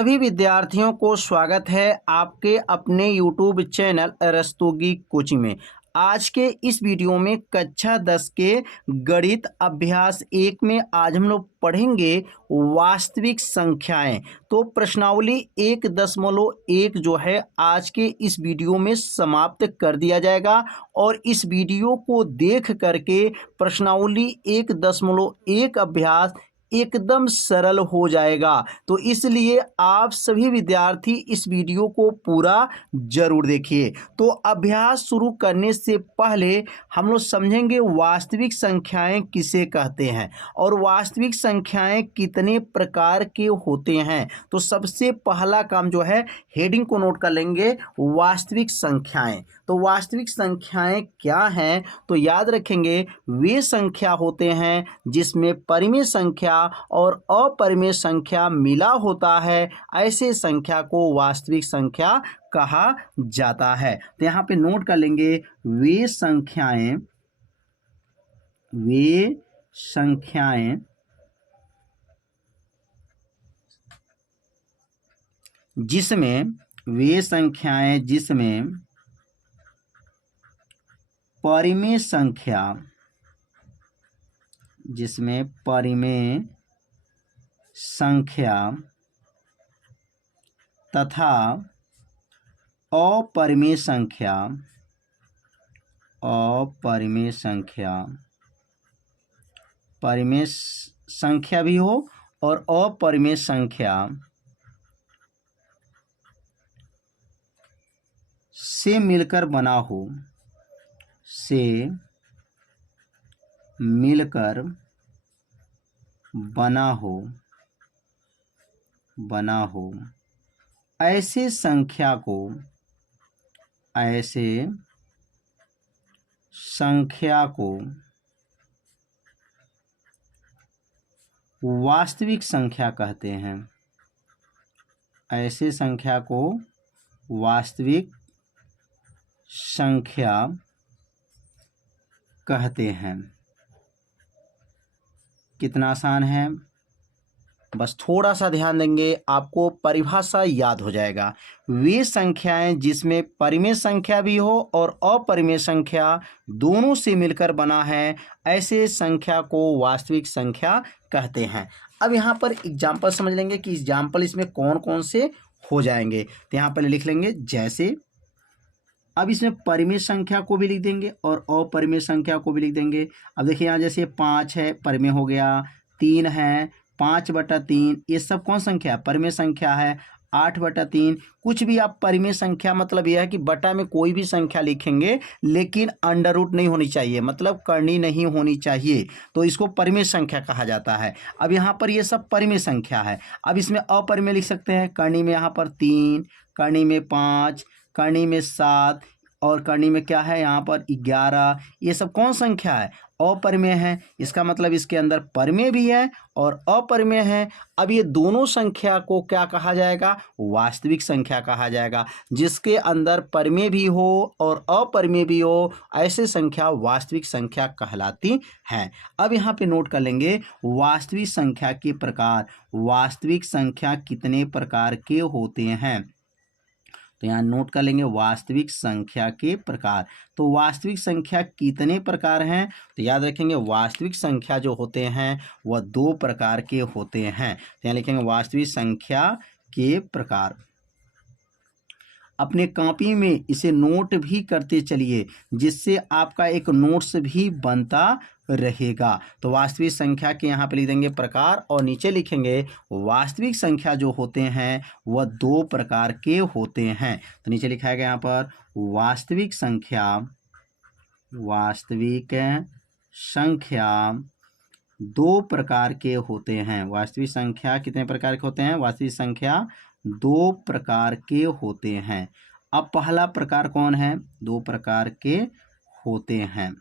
सभी विद्यार्थियों को स्वागत है आपके अपने YouTube चैनल रस्तोगी कोचिंग में। आज के इस वीडियो में कक्षा 10 के गणित अभ्यास 1 में आज हम लोग पढ़ेंगे वास्तविक संख्याएं। तो प्रश्नावली 1.1 जो है आज के इस वीडियो में समाप्त कर दिया जाएगा और इस वीडियो को देख करके प्रश्नावली 1.1 अभ्यास एकदम सरल हो जाएगा। तो इसलिए आप सभी विद्यार्थी इस वीडियो को पूरा जरूर देखिए। तो अभ्यास शुरू करने से पहले हम लोग समझेंगे वास्तविक संख्याएं किसे कहते हैं और वास्तविक संख्याएं कितने प्रकार के होते हैं। तो सबसे पहला काम जो है हेडिंग को नोट कर लेंगे, वास्तविक संख्याएं। तो वास्तविक संख्याएं क्या हैं? तो याद रखेंगे वे संख्या होते हैं जिसमें परिमेय संख्या और अपरिमेय संख्या मिला होता है, ऐसे संख्या को वास्तविक संख्या कहा जाता है। तो यहाँ पे नोट कर लेंगे वे संख्याएं जिसमें परिमेय संख्या तथा अपरिमेय संख्या भी हो और अपरिमेय संख्या से मिलकर बना हो ऐसे संख्या को वास्तविक संख्या कहते हैं। ऐसे संख्या को वास्तविक संख्या कहते हैं। कितना आसान है, बस थोड़ा सा ध्यान देंगे आपको परिभाषा याद हो जाएगा। वे संख्याएं जिसमें परिमेय संख्या भी हो और अपरिमेय संख्या दोनों से मिलकर बना है, ऐसे संख्या को वास्तविक संख्या कहते हैं। अब यहाँ पर एग्जाम्पल समझ लेंगे कि एग्जाम्पल इसमें कौन कौन से हो जाएंगे। तो यहाँ पर लिख लेंगे जैसे, अब इसमें परिमेय संख्या को भी लिख देंगे और अपरिमेय संख्या को भी लिख देंगे। अब देखिए यहाँ जैसे 5 है, परिमेय हो गया, 3 है, 5/3, ये सब कौन संख्या है? परिमेय संख्या है। 8/3, कुछ भी आप परिमेय संख्या मतलब यह है कि बटा में कोई भी संख्या लिखेंगे लेकिन अंडर रूट नहीं होनी चाहिए, मतलब करनी नहीं होनी चाहिए, तो इसको परिमेय संख्या कहा जाता है। अब यहाँ पर ये सब परिमेय संख्या है। अब इसमें अपरिमेय लिख सकते हैं, करनी में यहाँ पर 3, करनी में 5, करनी में 7 और करनी में क्या है यहाँ पर 11। ये सब कौन संख्या है? अपरिमेय है। इसका मतलब इसके अंदर परिमेय भी है और अपरिमेय है। अब ये दोनों संख्या को क्या कहा जाएगा? वास्तविक संख्या कहा जाएगा। जिसके अंदर परिमेय भी हो और अपरिमेय भी हो, ऐसे संख्या वास्तविक संख्या कहलाती हैं। अब यहाँ पे नोट कर लेंगे वास्तविक संख्या के प्रकार। वास्तविक संख्या कितने प्रकार के होते हैं? तो यहाँ नोट कर लेंगे वास्तविक संख्या के प्रकार। तो वास्तविक संख्या कितने प्रकार हैं? तो याद रखेंगे वास्तविक संख्या जो होते हैं वह 2 प्रकार के होते हैं। तो यहाँ लिखेंगे वास्तविक संख्या के प्रकार। अपने कॉपी में इसे नोट भी करते चलिए जिससे आपका एक नोट्स भी बनता रहेगा। तो वास्तविक संख्या के यहाँ पे लिख देंगे प्रकार और नीचे लिखेंगे वास्तविक संख्या जो होते हैं वह 2 प्रकार के होते हैं। तो नीचे लिखा गया यहाँ पर वास्तविक संख्या 2 प्रकार के होते हैं। वास्तविक संख्या कितने प्रकार के होते हैं? वास्तविक संख्या 2 प्रकार के होते हैं। अब पहला प्रकार कौन है? 2 प्रकार के होते हैं।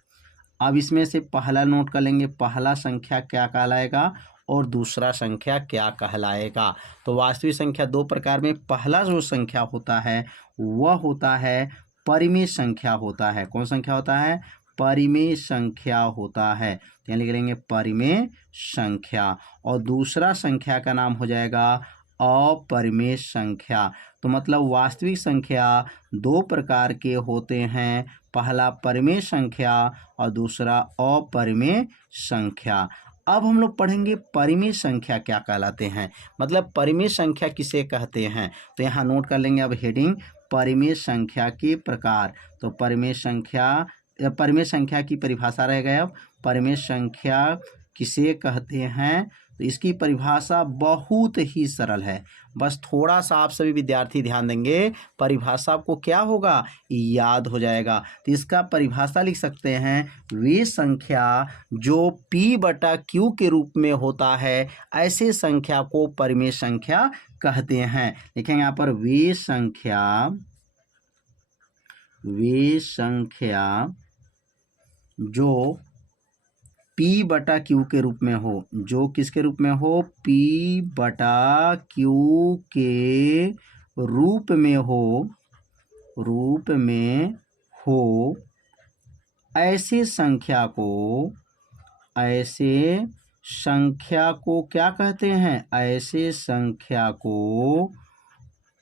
अब इसमें से पहला नोट कर लेंगे, पहला संख्या क्या कहलाएगा और दूसरा संख्या क्या कहलाएगा। तो वास्तविक संख्या 2 प्रकार में पहला जो संख्या होता है वह होता है परिमेय संख्या होता है। कौन संख्या होता है? परिमेय संख्या होता है। तो यहाँ लिख लेंगे परिमेय संख्या। और दूसरा संख्या का नाम हो जाएगा अपरिमेय संख्या। तो मतलब वास्तविक संख्या दो प्रकार के होते हैं, पहला परिमेय संख्या और दूसरा अपरिमेय संख्या। अब हम लोग पढ़ेंगे परिमेय संख्या क्या कहलाते हैं, मतलब परिमेय संख्या किसे कहते हैं। तो यहाँ नोट कर लेंगे अब हेडिंग परिमेय संख्या के प्रकार। तो परिमेय संख्या की परिभाषा रह गया। अब परिमेय संख्या किसे कहते हैं, तो इसकी परिभाषा बहुत ही सरल है। बस थोड़ा सा आप सभी विद्यार्थी ध्यान देंगे, परिभाषा आपको क्या होगा, याद हो जाएगा। तो इसका परिभाषा लिख सकते हैं, वे संख्या जो p बटा q के रूप में होता है, ऐसे संख्या को परिमेय संख्या कहते हैं। लिखेंगे यहाँ पर वे संख्या जो p बटा q के रूप में हो, जो किसके रूप में हो, p बटा q के रूप में हो, ऐसे संख्या को क्या कहते हैं, ऐसे संख्या को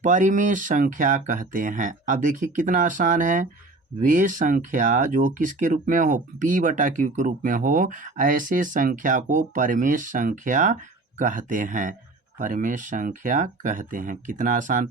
परिमेय संख्या कहते हैं। अब देखिए कितना आसान है, वे संख्या जो किसके रूप में हो, p बटा q के रूप में हो, ऐसे संख्या को परिमेय संख्या कहते हैं, परिमेय संख्या कहते हैं। कितना आसान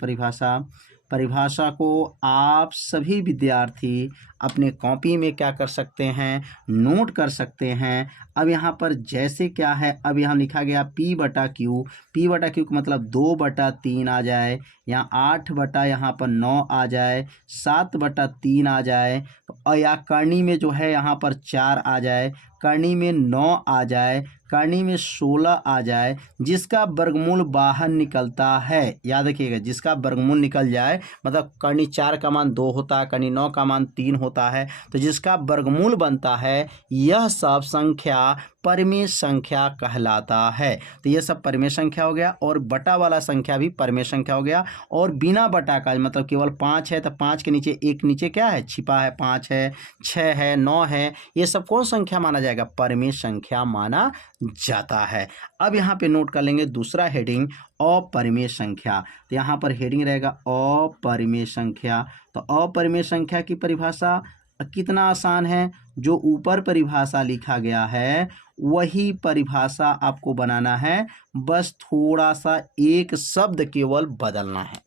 परिभाषा को आप सभी विद्यार्थी अपने कॉपी में क्या कर सकते हैं, नोट कर सकते हैं। अब यहाँ पर जैसे क्या है, अब यहाँ लिखा गया p बटा q का मतलब 2/3 आ जाए, यहाँ 8 यहाँ पर 9 आ जाए, 7/3 आ जाए, और या करनी में जो है यहाँ पर 4 आ जाए, करनी में 9 आ जाए, करनी में 16 आ जाए, जिसका वर्गमूल बाहर निकलता है। याद रखिएगा, जिसका वर्गमूल निकल जाए, मतलब करनी 4 का मान 2 होता है, करनी 9 का मान 3 होता है, तो जिसका वर्गमूल बनता है, यह सब संख्या परिमेय संख्या कहलाता है। तो ये सब परिमेय संख्या हो गया, और बटा वाला संख्या भी परिमेय संख्या हो गया। और बिना बटा का मतलब केवल 5 है, तो 5 के नीचे एक नीचे क्या है, छिपा है, 5 है, 6 है, 9 है, ये सब कौन संख्या माना जाएगा, परिमेय संख्या माना जाता है। अब यहाँ पे नोट कर लेंगे दूसरा हेडिंग अपरिमेय संख्या। तो यहाँ पर हेडिंग रहेगा अपरिमेय संख्या। तो अपरिमेय संख्या की परिभाषा कितना आसान है, जो ऊपर परिभाषा लिखा गया है वही परिभाषा आपको बनाना है, बस थोड़ा सा एक शब्द केवल बदलना है।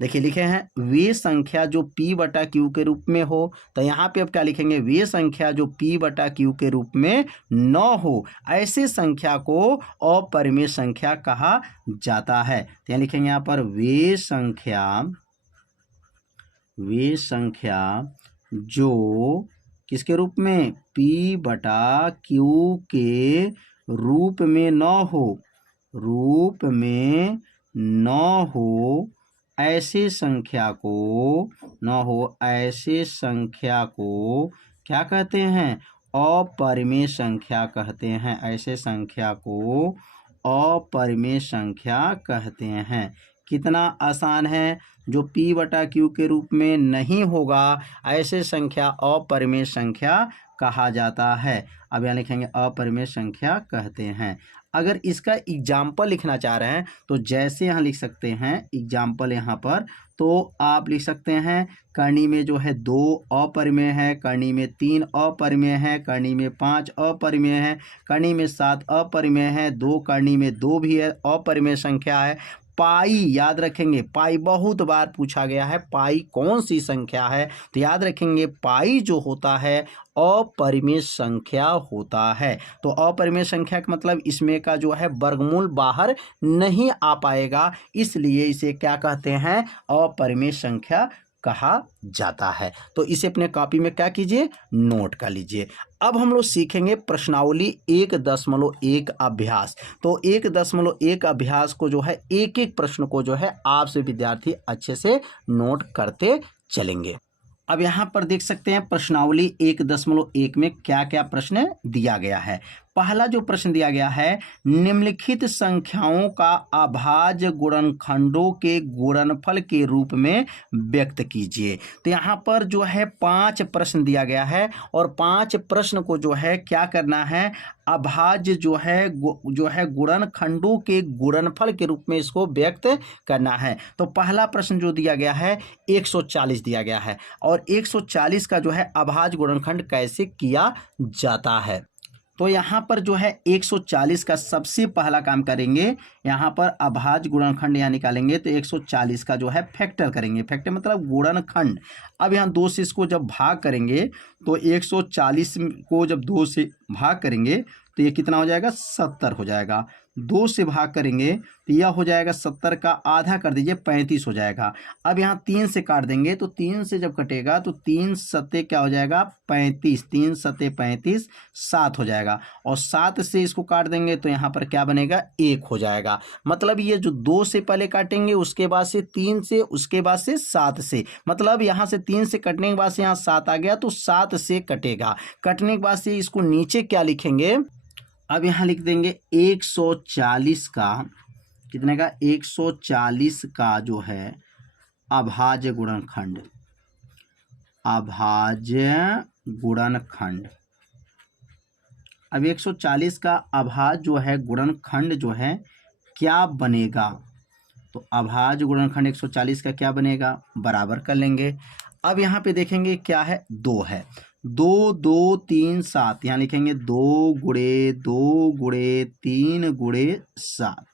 देखिए लिखे हैं, वे संख्या जो p बटा q के रूप में हो, तो यहाँ पे अब क्या लिखेंगे, वे संख्या जो p बटा q के रूप में न हो, ऐसे संख्या को अपरिमेय संख्या कहा जाता है। तो यहाँ लिखेंगे यहाँ पर वे संख्या जो किसके रूप में, p बटा q के रूप में न हो, ऐसे संख्या को क्या कहते हैं, अपरिमेय संख्या कहते हैं। ऐसे संख्या को अपरिमेय संख्या कहते हैं। कितना आसान है, जो p बटा q के रूप में नहीं होगा, ऐसे संख्या अपरिमेय संख्या कहा जाता है। अब यहाँ लिखेंगे अपरिमेय संख्या कहते हैं। अगर इसका एग्जाम्पल लिखना चाह रहे हैं, तो जैसे यहाँ लिख सकते हैं एग्जाम्पल यहाँ पर, तो आप लिख सकते हैं, करनी में जो है 2 अपरिमेय है, करनी में 3 अपरिमेय है, करनी में 5 अपरिमेय है, करनी में 7 अपरिमेय है, 2 करनी में 2 भी है, अपरिमेय संख्या है। पाई याद रखेंगे, पाई बहुत बार पूछा गया है, पाई कौन सी संख्या है, तो याद रखेंगे पाई जो होता है अपरिमेय संख्या होता है। तो अपरिमेय संख्या का मतलब इसमें का जो है वर्गमूल बाहर नहीं आ पाएगा, इसलिए इसे क्या कहते हैं, अपरिमेय संख्या कहा जाता है। तो इसे अपने कॉपी में क्या कीजिए, नोट कर लीजिए। अब हम लोग सीखेंगे प्रश्नावली 1.1 अभ्यास। तो 1.1 अभ्यास को जो है एक एक प्रश्न को जो है आपसे विद्यार्थी अच्छे से नोट करते चलेंगे। अब यहाँ पर देख सकते हैं प्रश्नावली 1.1 में क्या क्या प्रश्न दिया गया है। पहला जो प्रश्न दिया गया है, निम्नलिखित संख्याओं का अभाज्य गुणनखंडों के गुणनफल के रूप में व्यक्त कीजिए। तो यहाँ पर जो है 5 प्रश्न दिया गया है और 5 प्रश्न को जो है क्या करना है, अभाज्य जो है गुणनखंडों के गुणनफल के रूप में इसको व्यक्त करना है। तो पहला प्रश्न जो दिया गया है 140 दिया गया है और 140 का जो है अभाज्य गुणनखंड कैसे किया जाता है। तो यहाँ पर जो है 140 का सबसे पहला काम करेंगे, यहाँ पर अभाज्य गुणनखंड यहाँ निकालेंगे तो 140 का जो है फैक्टर करेंगे। फैक्टर मतलब गुणनखंड। अब यहाँ 2 से इसको जब भाग करेंगे तो 140 को जब 2 से भाग करेंगे तो ये कितना हो जाएगा, 70 हो जाएगा। 2 से भाग करेंगे तो यह हो जाएगा 70 का आधा कर दीजिए 35 हो जाएगा। अब यहाँ 3 से काट देंगे तो 3 से जब कटेगा तो 3 सत्ते क्या हो जाएगा, 35। 3 सत्ते 35, 7 हो जाएगा और 7 से इसको काट देंगे तो यहाँ पर क्या बनेगा, 1 हो जाएगा। मतलब ये जो 2 से पहले काटेंगे उसके बाद से 3 से, उसके बाद से 7 से, मतलब यहाँ से 3 से कटने के बाद से यहाँ 7 आ गया तो 7 से कटेगा। कटने के बाद से इसको नीचे क्या लिखेंगे, अब यहाँ लिख देंगे 140 का, कितने का, 140 का जो है अभाज्य गुणनखंड, अभाज्य गुणनखंड। अब 140 का अभाज्य जो है गुणनखंड जो है क्या बनेगा, तो अभाज्य गुणनखंड 140 का क्या बनेगा, बराबर कर लेंगे। अब यहाँ पे देखेंगे क्या है, 2 है, 2 2 3 7, यहाँ लिखेंगे 2 गुणे 2 गुणे 3 गुणे 7।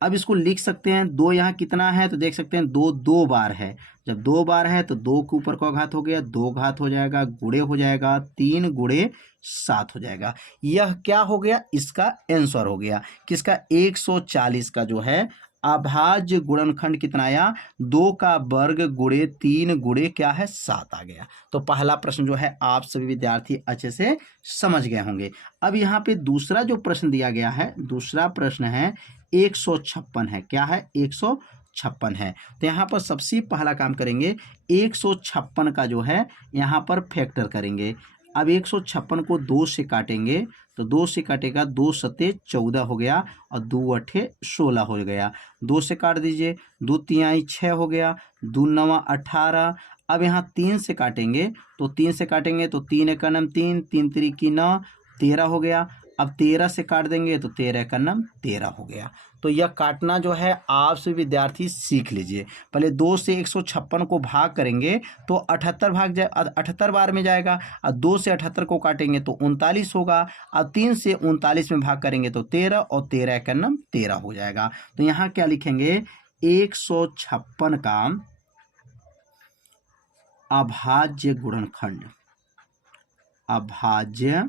अब इसको लिख सकते हैं, 2 यहाँ कितना है तो देख सकते हैं 2 2 बार है। जब 2 बार है तो 2 के ऊपर का घात हो गया, 2 घात हो जाएगा, गुणे हो जाएगा, 3 गुणे 7 हो जाएगा। यह क्या हो गया, इसका आंसर हो गया किसका, 140 का जो है अभाज्य गुणनखंड कितना आया, 2 का वर्ग गुणे 3 गुणे क्या है, 7 आ गया। तो पहला प्रश्न जो है आप सभी विद्यार्थी अच्छे से समझ गए होंगे। अब यहाँ पे दूसरा जो प्रश्न दिया गया है, दूसरा प्रश्न है 156 है, क्या है, 156 है। तो यहाँ पर सबसे पहला काम करेंगे 156 का जो है यहाँ पर फैक्टर करेंगे। अब 156 को 2 से काटेंगे तो 2 से काटेगा, 2 सत्ते 14 हो गया और 2 अठे 16 हो गया। 2 से काट दीजिए, 2 तिहाई 6 हो गया, 2 नवा 18। अब यहाँ 3 से काटेंगे तो 3 से काटेंगे तो 3 एक नम 3, 3 तिरिकी 9, 13 हो गया। अब 13 से काट देंगे तो 13 एक नम 13 हो गया। तो यह काटना जो है आप सभी विद्यार्थी सीख लीजिए। पहले 2 से 156 को भाग करेंगे तो 78 भाग जाए, 78 बार में जाएगा। और 2 से 78 को काटेंगे तो 39 होगा। अब 3 से 39 में भाग करेंगे तो 13 और 13 एक नम 13 हो जाएगा। तो यहाँ क्या लिखेंगे, 156 का अभाज्य गुणनखंड, अभाज्य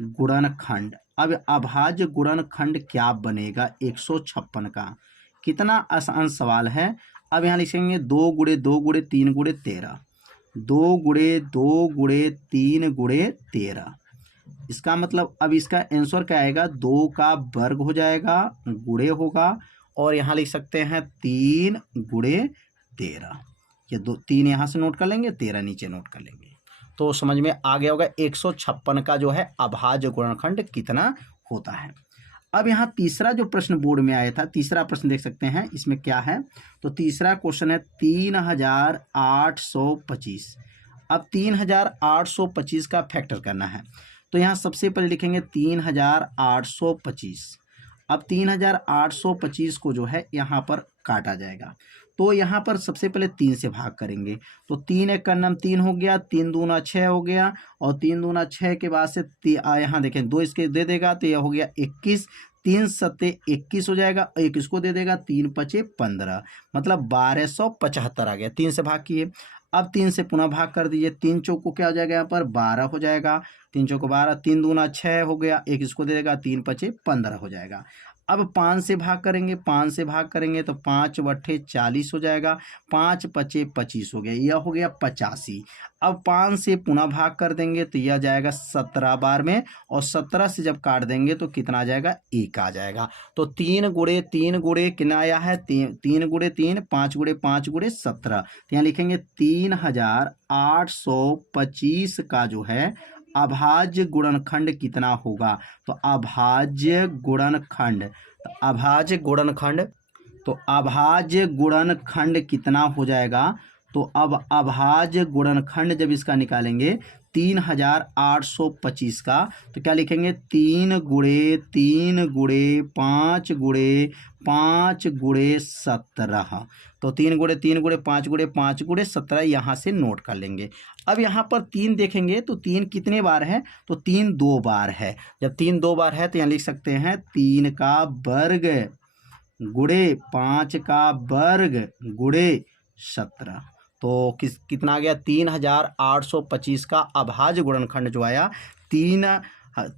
गुणनखंड। अब अभाज्य गुणनखंड क्या बनेगा 156 का, कितना आसान सवाल है। अब यहाँ लिखेंगे 2 गुणे 2 गुणे 3 गुणे 13, 2 गुणे 2 गुणे 3 गुणे 13। इसका मतलब अब इसका आंसर क्या आएगा, 2 का वर्ग हो जाएगा, गुणे होगा और यहाँ लिख सकते हैं 3 गुणे 13। ये 3 यहाँ से नोट कर लेंगे, 13 नीचे नोट कर लेंगे। तो समझ में आ गया होगा 156 का जो है अभाज्य गुणनखंड कितना होता है। अब यहाँ तीसरा जो प्रश्न बोर्ड में आया था, तीसरा प्रश्न देख सकते हैं इसमें क्या है। तो तीसरा क्वेश्चन है 3825। अब 3825 का फैक्टर करना है। तो यहाँ सबसे पहले लिखेंगे 3825। अब 3825 को जो है यहाँ पर काटा जाएगा। तो यहाँ पर सबसे पहले 3 से भाग करेंगे तो 3 एक का नम 3 हो गया, 3 दूना 6 हो गया और 3 दूना 6 के बाद से यहाँ देखें 2 इसके दे देगा तो यह हो गया 21। 3 सत्ते 21 हो जाएगा, 1 इसको दे देगा, 3 पचे 15, मतलब 1275 आ गया। 3 से भाग किए, अब 3 से पुनः भाग कर दीजिए, 3 चौको क्या हो जाएगा, यहाँ पर 12 हो जाएगा, 3 चौको 12, 3 दूना 6 हो गया, 1 इसको दे देगा, 3 पचे 15 हो जाएगा। अब 5 से भाग करेंगे, 5 से भाग करेंगे तो 5 बट्ठे 40 हो जाएगा, 5 पचे 25 हो गया, यह हो गया 85। अब 5 से पुनः भाग कर देंगे तो यह जाएगा 17 बार में और 17 से जब काट देंगे तो कितना आ जाएगा, 1 आ जाएगा। तो 3 गुणे 3 गुणे कितना आया है, 3 गुणे 3, 5 गुणे 5 गुणे 17। तो यहाँ लिखेंगे 3825 का जो है अभाज्य गुणनखंड कितना होगा। तो अभाज्य गुणनखंड, तो अभाज्य गुणनखंड कितना हो जाएगा। तो अब अभाज्य गुणनखंड जब इसका निकालेंगे 3825 का, तो क्या लिखेंगे 3 गुणे 3 गुणे 5 गुणे 5 गुणे 17। तो 3 गुणे 3 गुणे 5 गुणे 5 गुणे 17 यहाँ से नोट कर लेंगे। अब यहाँ पर 3 देखेंगे तो 3 कितने बार है, तो 3 2 बार है। जब 3 2 बार है तो यहाँ लिख सकते हैं 3 का वर्ग गुणे 5 का वर्ग गुणे 17। तो कितना आ गया 3825 का अभाज्य गुणनखंड जो आया, 3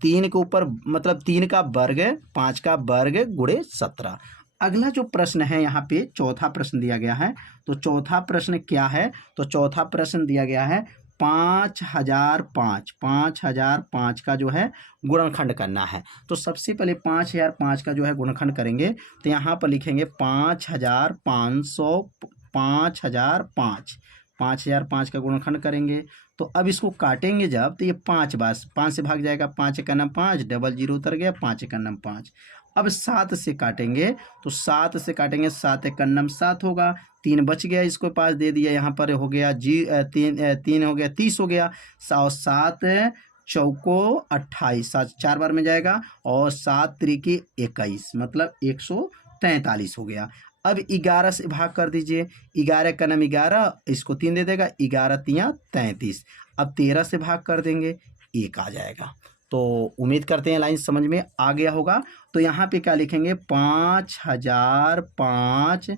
के ऊपर मतलब 3 का वर्ग 5 का वर्ग गुणे 17। अगला जो प्रश्न है यहाँ पे चौथा प्रश्न दिया गया है। तो चौथा प्रश्न क्या है, तो चौथा प्रश्न दिया गया है 5005 का जो है गुणनखंड करना है। तो सबसे पहले 5005 का जो है गुणनखंड करेंगे तो यहाँ पर लिखेंगे 5005 का गुणनखंड करेंगे। तो अब इसको काटेंगे जब, तो ये 5 से भाग जाएगा, 5 का नाम 5, डबल जीरो उतर गया, 5 का नाम 5। अब 7 से काटेंगे तो 7 से काटेंगे, 7 का नाम 7 होगा, 3 बच गया, इसको पास दे दिया, यहाँ पर हो गया 3 हो गया 30 हो गया, 7 चौको 28, 7 4 बार में जाएगा, और 7 त्रिकी 21 मतलब 143 हो गया। अब 11 से भाग कर दीजिए, 11 का नाम 11, इसको 3 दे देगा, 11 तियाँ 33। अब 13 से भाग कर देंगे, 1 आ जाएगा। तो उम्मीद करते हैं लाइन समझ में आ गया होगा। तो यहाँ पे क्या लिखेंगे 5005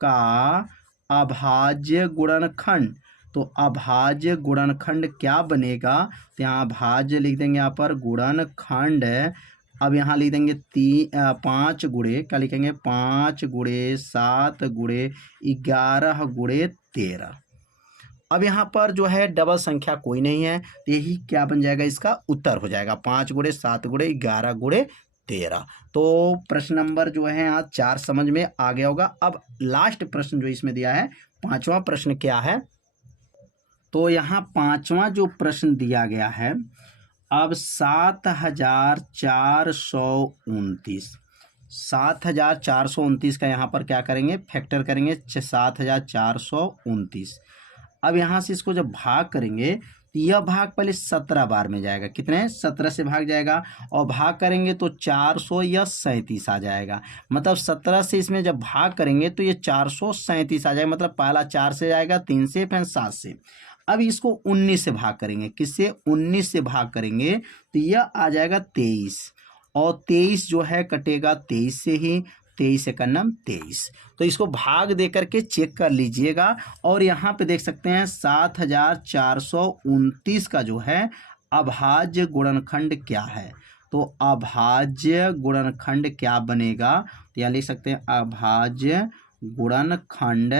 का अभाज्य गुणनखंड। तो अभाज्य गुणनखंड क्या बनेगा, तो यहाँ अभाज्य लिख देंगे, यहाँ पर गुणनखंड। अब यहाँ लिख देंगे 5 गुणे क्या लिखेंगे 5 गुणे 7 गुणे 11 गुणे 13। अब यहाँ पर जो है डबल संख्या कोई नहीं है, तो यही क्या बन जाएगा, इसका उत्तर हो जाएगा 5 गुणे 7 गुणे 11 गुणे 13। तो प्रश्न नंबर जो है यहाँ 4 समझ में आ गया होगा। अब लास्ट प्रश्न जो इसमें दिया है, 5वां प्रश्न क्या है, तो यहाँ 5वां जो प्रश्न दिया गया है, अब 7429 का यहाँ पर क्या करेंगे, फैक्टर करेंगे 7429। अब यहाँ से इसको जब भाग करेंगे तो यह भाग पहले 17 बार में जाएगा, कितने 17 से भाग जाएगा, और भाग करेंगे तो 400 या 37 आ जाएगा। मतलब 17 से इसमें जब भाग करेंगे तो ये 437 आ जाएगा, मतलब पहला 4 से जाएगा, 3 से, फिर 7 से। अब इसको 19 से भाग करेंगे, किससे 19 से भाग करेंगे तो यह आ जाएगा 23, और 23 जो है कटेगा 23 से ही, 23 का नाम 23। तो इसको भाग दे करके चेक कर लीजिएगा। और यहाँ पे देख सकते हैं 7429 का जो है अभाज्य गुणनखंड क्या है। तो अभाज्य गुणनखंड क्या बनेगा, तो यहाँ लिख सकते हैं अभाज्य गुणनखंड।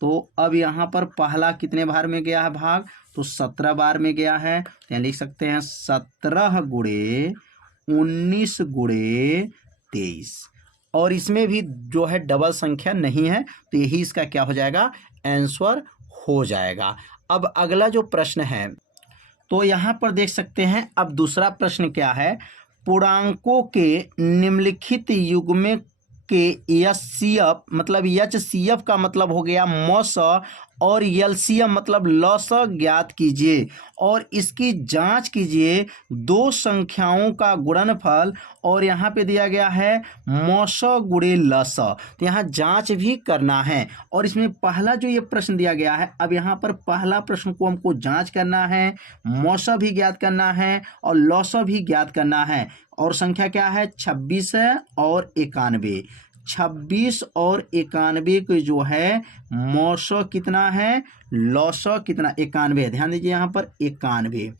तो अब यहाँ पर पहला कितने बार में गया है भाग, तो 17 बार में गया है, तो यहाँ लिख सकते हैं 17 गुणे 19 गुणे 23। और इसमें भी जो है डबल संख्या नहीं है, तो यही इसका क्या हो जाएगा, आंसर हो जाएगा। अब अगला जो प्रश्न है, तो यहाँ पर देख सकते हैं, अब दूसरा प्रश्न क्या है, पूर्णांकों के निम्नलिखित युग्म के एचसीएफ मतलब एचसीएफ का मतलब हो गया मौस, और एलसीएम मतलब लस ज्ञात कीजिए, और इसकी जांच कीजिए दो संख्याओं का गुणनफल, और यहाँ पे दिया गया है मौस गुणे लस। तो यहाँ जांच भी करना है। और इसमें पहला जो ये प्रश्न दिया गया है, अब यहाँ पर पहला प्रश्न को हमको जांच करना है, मौस भी ज्ञात करना है और लस भी ज्ञात करना है। और संख्या क्या है 26 और 91। 26 और 91 के जो है मौसो कितना है, लौसो कितना 91। ध्यान दीजिए यहाँ पर 91।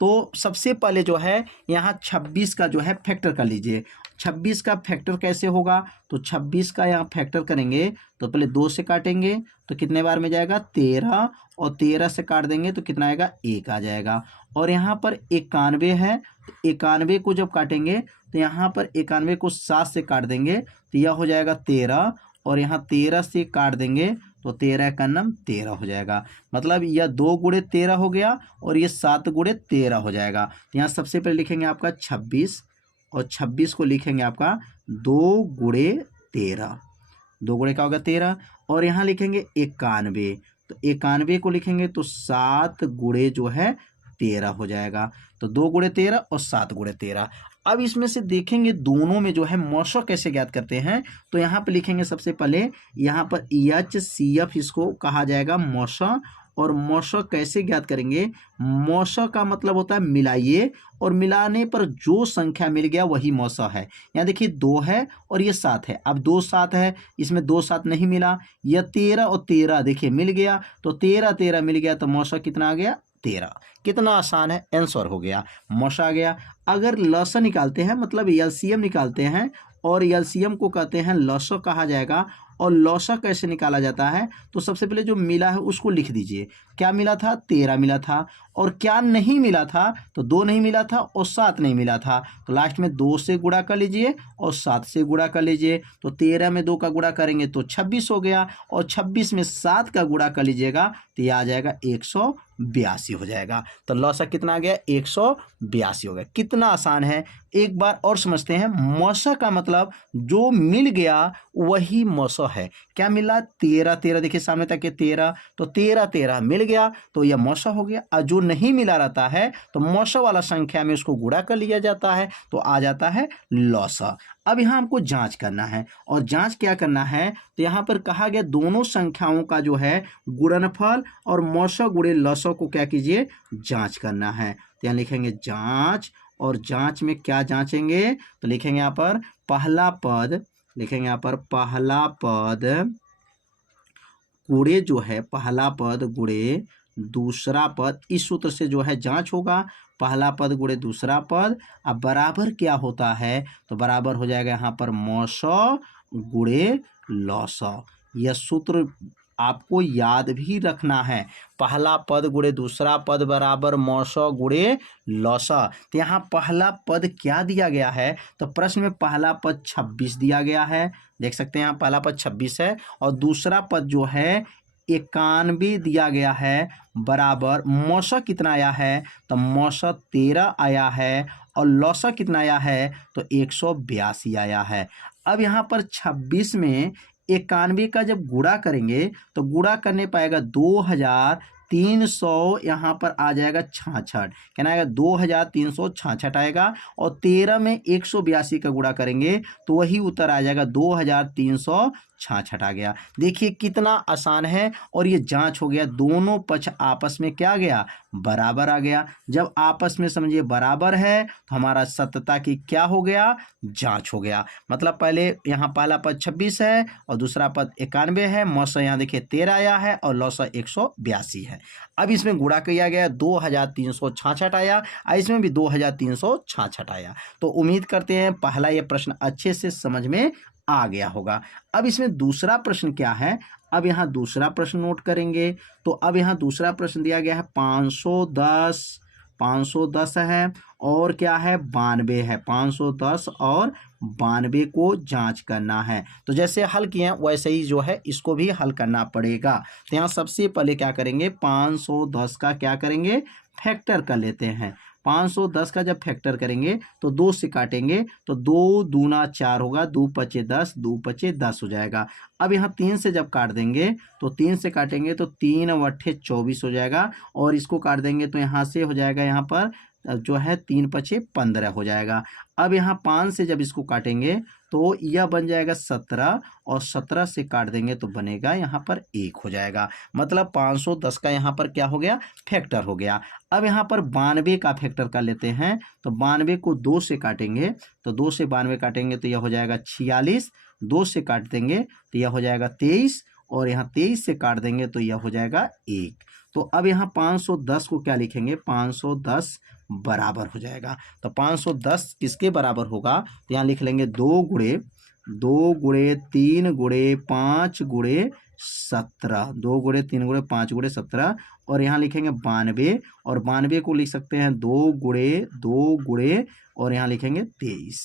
तो सबसे पहले जो है यहाँ 26 का जो है फैक्टर कर लीजिए। 26 का फैक्टर कैसे होगा, तो 26 का यहाँ फैक्टर करेंगे तो पहले 2 से काटेंगे तो कितने बार में जाएगा 13, और 13 से काट देंगे तो कितना आएगा 1 आ जाएगा। और यहाँ पर 91 है, तो 91 को जब काटेंगे तो यहाँ पर 91 को 7 से काट देंगे तो यह हो जाएगा 13, और यहाँ 13 से काट देंगे तो 13 का नम 13 हो जाएगा। मतलब यह 2 गुणे 13 हो गया और ये 7 गुणे 13 हो जाएगा। तो यहाँ सबसे पहले लिखेंगे आपका 26 और 26 को लिखेंगे आपका 2 गुणे 13, 2 गुणे का होगा 13 और यहाँ लिखेंगे 91, तो 91 को लिखेंगे तो 7 गुणे जो है 13 हो जाएगा। तो 2 गुणे 13 और 7 गुणे 13। अब इसमें से देखेंगे दोनों में जो है मौसा कैसे ज्ञात करते हैं। तो यहाँ पे लिखेंगे सबसे पहले यहाँ पर HCF इसको कहा जाएगा मौसा। और मौसा कैसे ज्ञात करेंगे, मौसा का मतलब होता है मिलाइए और मिलाने पर जो संख्या मिल गया वही मौसा है। यहाँ देखिए 2 है और ये 7 है। अब 2 7 है, इसमें 2 7 नहीं मिला। यह 13 और 13 देखिए मिल गया, तो 13 13 मिल गया, तो मौसा कितना आ गया 13। कितना आसान है, आंसर हो गया, मौसा आ गया। अगर लसा निकालते हैं मतलब एलसीएम निकालते हैं और एलसीएम को कहते हैं लसा कहा जाएगा। और लौसा कैसे निकाला जाता है, तो सबसे पहले जो मिला है उसको लिख दीजिए। क्या मिला था, 13 मिला था। और क्या नहीं मिला था, तो 2 नहीं मिला था और 7 नहीं मिला था। तो लास्ट में 2 से गुणा कर लीजिए और 7 से गुणा कर लीजिए। तो 13 में 2 का गुणा करेंगे तो 26 हो गया और 26 में 7 का गुणा कर लीजिएगा तो ये आ जाएगा 182 हो जाएगा। तो लौसा कितना आ गया, 182 हो गया। कितना आसान है। एक बार और समझते हैं। मौसा का मतलब जो मिल गया वही मौसा है। क्या मिला, 13 13 देखिए सामने तक के 13, तो 13 13 मिल गया तो यह मौसा हो गया। और जो नहीं मिला रहता है तो मौसा वाला संख्या में उसको गुणा कर लिया जाता है तो आ जाता है लौसा। अब यहाँ हमको जांच करना है और जांच क्या करना है, तो यहाँ पर कहा गया दोनों संख्याओं का जो है गुणनफल और मौसा गुणे लौसा को क्या कीजिए, जांच करना है। तो यहाँ लिखेंगे जांच, और जांच में क्या जांचेंगे, तो लिखेंगे यहाँ पर पहला पद, लिखेंगे यहाँ पर पहला पद गुणे जो है, पहला पद गुणे दूसरा पद, इस सूत्र से जो है जांच होगा। पहला पद गुणे दूसरा पद। अब बराबर क्या होता है, तो बराबर हो जाएगा यहाँ पर मौसा गुणे लौसा। यह सूत्र आपको याद भी रखना है। पहला पद गुणे दूसरा पद बराबर मौसा गुणे लौसा। तो यहाँ पहला पद क्या दिया गया है, तो प्रश्न में पहला पद 26 दिया गया है। देख सकते हैं यहाँ पहला पद 26 है और दूसरा पद जो है 91 दिया गया है। बराबर मौसा कितना आया है, तो मौसा 13 आया है और लौसा कितना आया है, तो 182 आया है। अब यहाँ पर 26 में 91 का जब गुणा करेंगे तो गुणा करने पाएगा 2300, यहाँ पर आ जाएगा 66, कहना आएगा 2366 आएगा। और 13 में 182 का गुणा करेंगे तो वही उत्तर आ जाएगा 2366 आ गया। देखिए कितना आसान है। और ये जांच हो गया, दोनों पक्ष आपस में क्या आ गया, बराबर आ गया। जब आपस में समझिए बराबर है तो हमारा सत्यता की क्या हो गया, जांच हो गया। मतलब पहले यहाँ पहला पद 26 है और दूसरा पद 91 है। मौसा यहाँ देखिए 13 आया है और लौसा 182 है। अब इसमें गुणा किया गया 2366 आया और इसमें भी 2366 आया। तो उम्मीद करते हैं पहला ये प्रश्न अच्छे से समझ में आ गया होगा। अब इसमें दूसरा प्रश्न क्या है, अब यहाँ दूसरा प्रश्न नोट करेंगे। तो अब यहाँ दूसरा प्रश्न दिया गया है 510 है और क्या है 92 है। 510 और 92 को जांच करना है। तो जैसे हल किए हैं वैसे ही जो है इसको भी हल करना पड़ेगा। तो यहाँ सबसे पहले क्या करेंगे, 510 का क्या करेंगे, फैक्टर कर लेते हैं। 510 का जब फैक्टर करेंगे तो 2 से काटेंगे तो 2 दूना 4 होगा, 2 पचे 10, 2 पचे 10 हो जाएगा। अब यहाँ 3 से जब काट देंगे तो 3 से काटेंगे तो 3 वट्ठे 24 हो जाएगा। और इसको काट देंगे तो यहाँ से हो जाएगा, यहाँ पर जो है 3 पचे 15 हो जाएगा। अब यहाँ 5 से जब इसको काटेंगे तो यह बन जाएगा 17 और 17 से काट देंगे तो बनेगा यहाँ पर 1 हो जाएगा। मतलब 510 का यहाँ पर क्या हो गया, फैक्टर हो गया। अब यहाँ पर 92 का फैक्टर कर लेते हैं। तो 92 को 2 से काटेंगे तो 2 से 92 काटेंगे तो यह हो जाएगा 46, 2 से काट देंगे तो यह हो जाएगा 23 और यहाँ 23 से काट देंगे तो यह हो जाएगा 1। तो अब यहाँ 510 को क्या लिखेंगे, 510 बराबर हो जाएगा। तो 510 किसके बराबर होगा, तो यहाँ लिख लेंगे 2 गुणे 3 गुणे 5 गुणे 17, 2 गुणे 3 गुणे 5 गुणे 17। और यहाँ लिखेंगे 92 और 92 को लिख सकते हैं 2 गुणे और यहाँ लिखेंगे 23।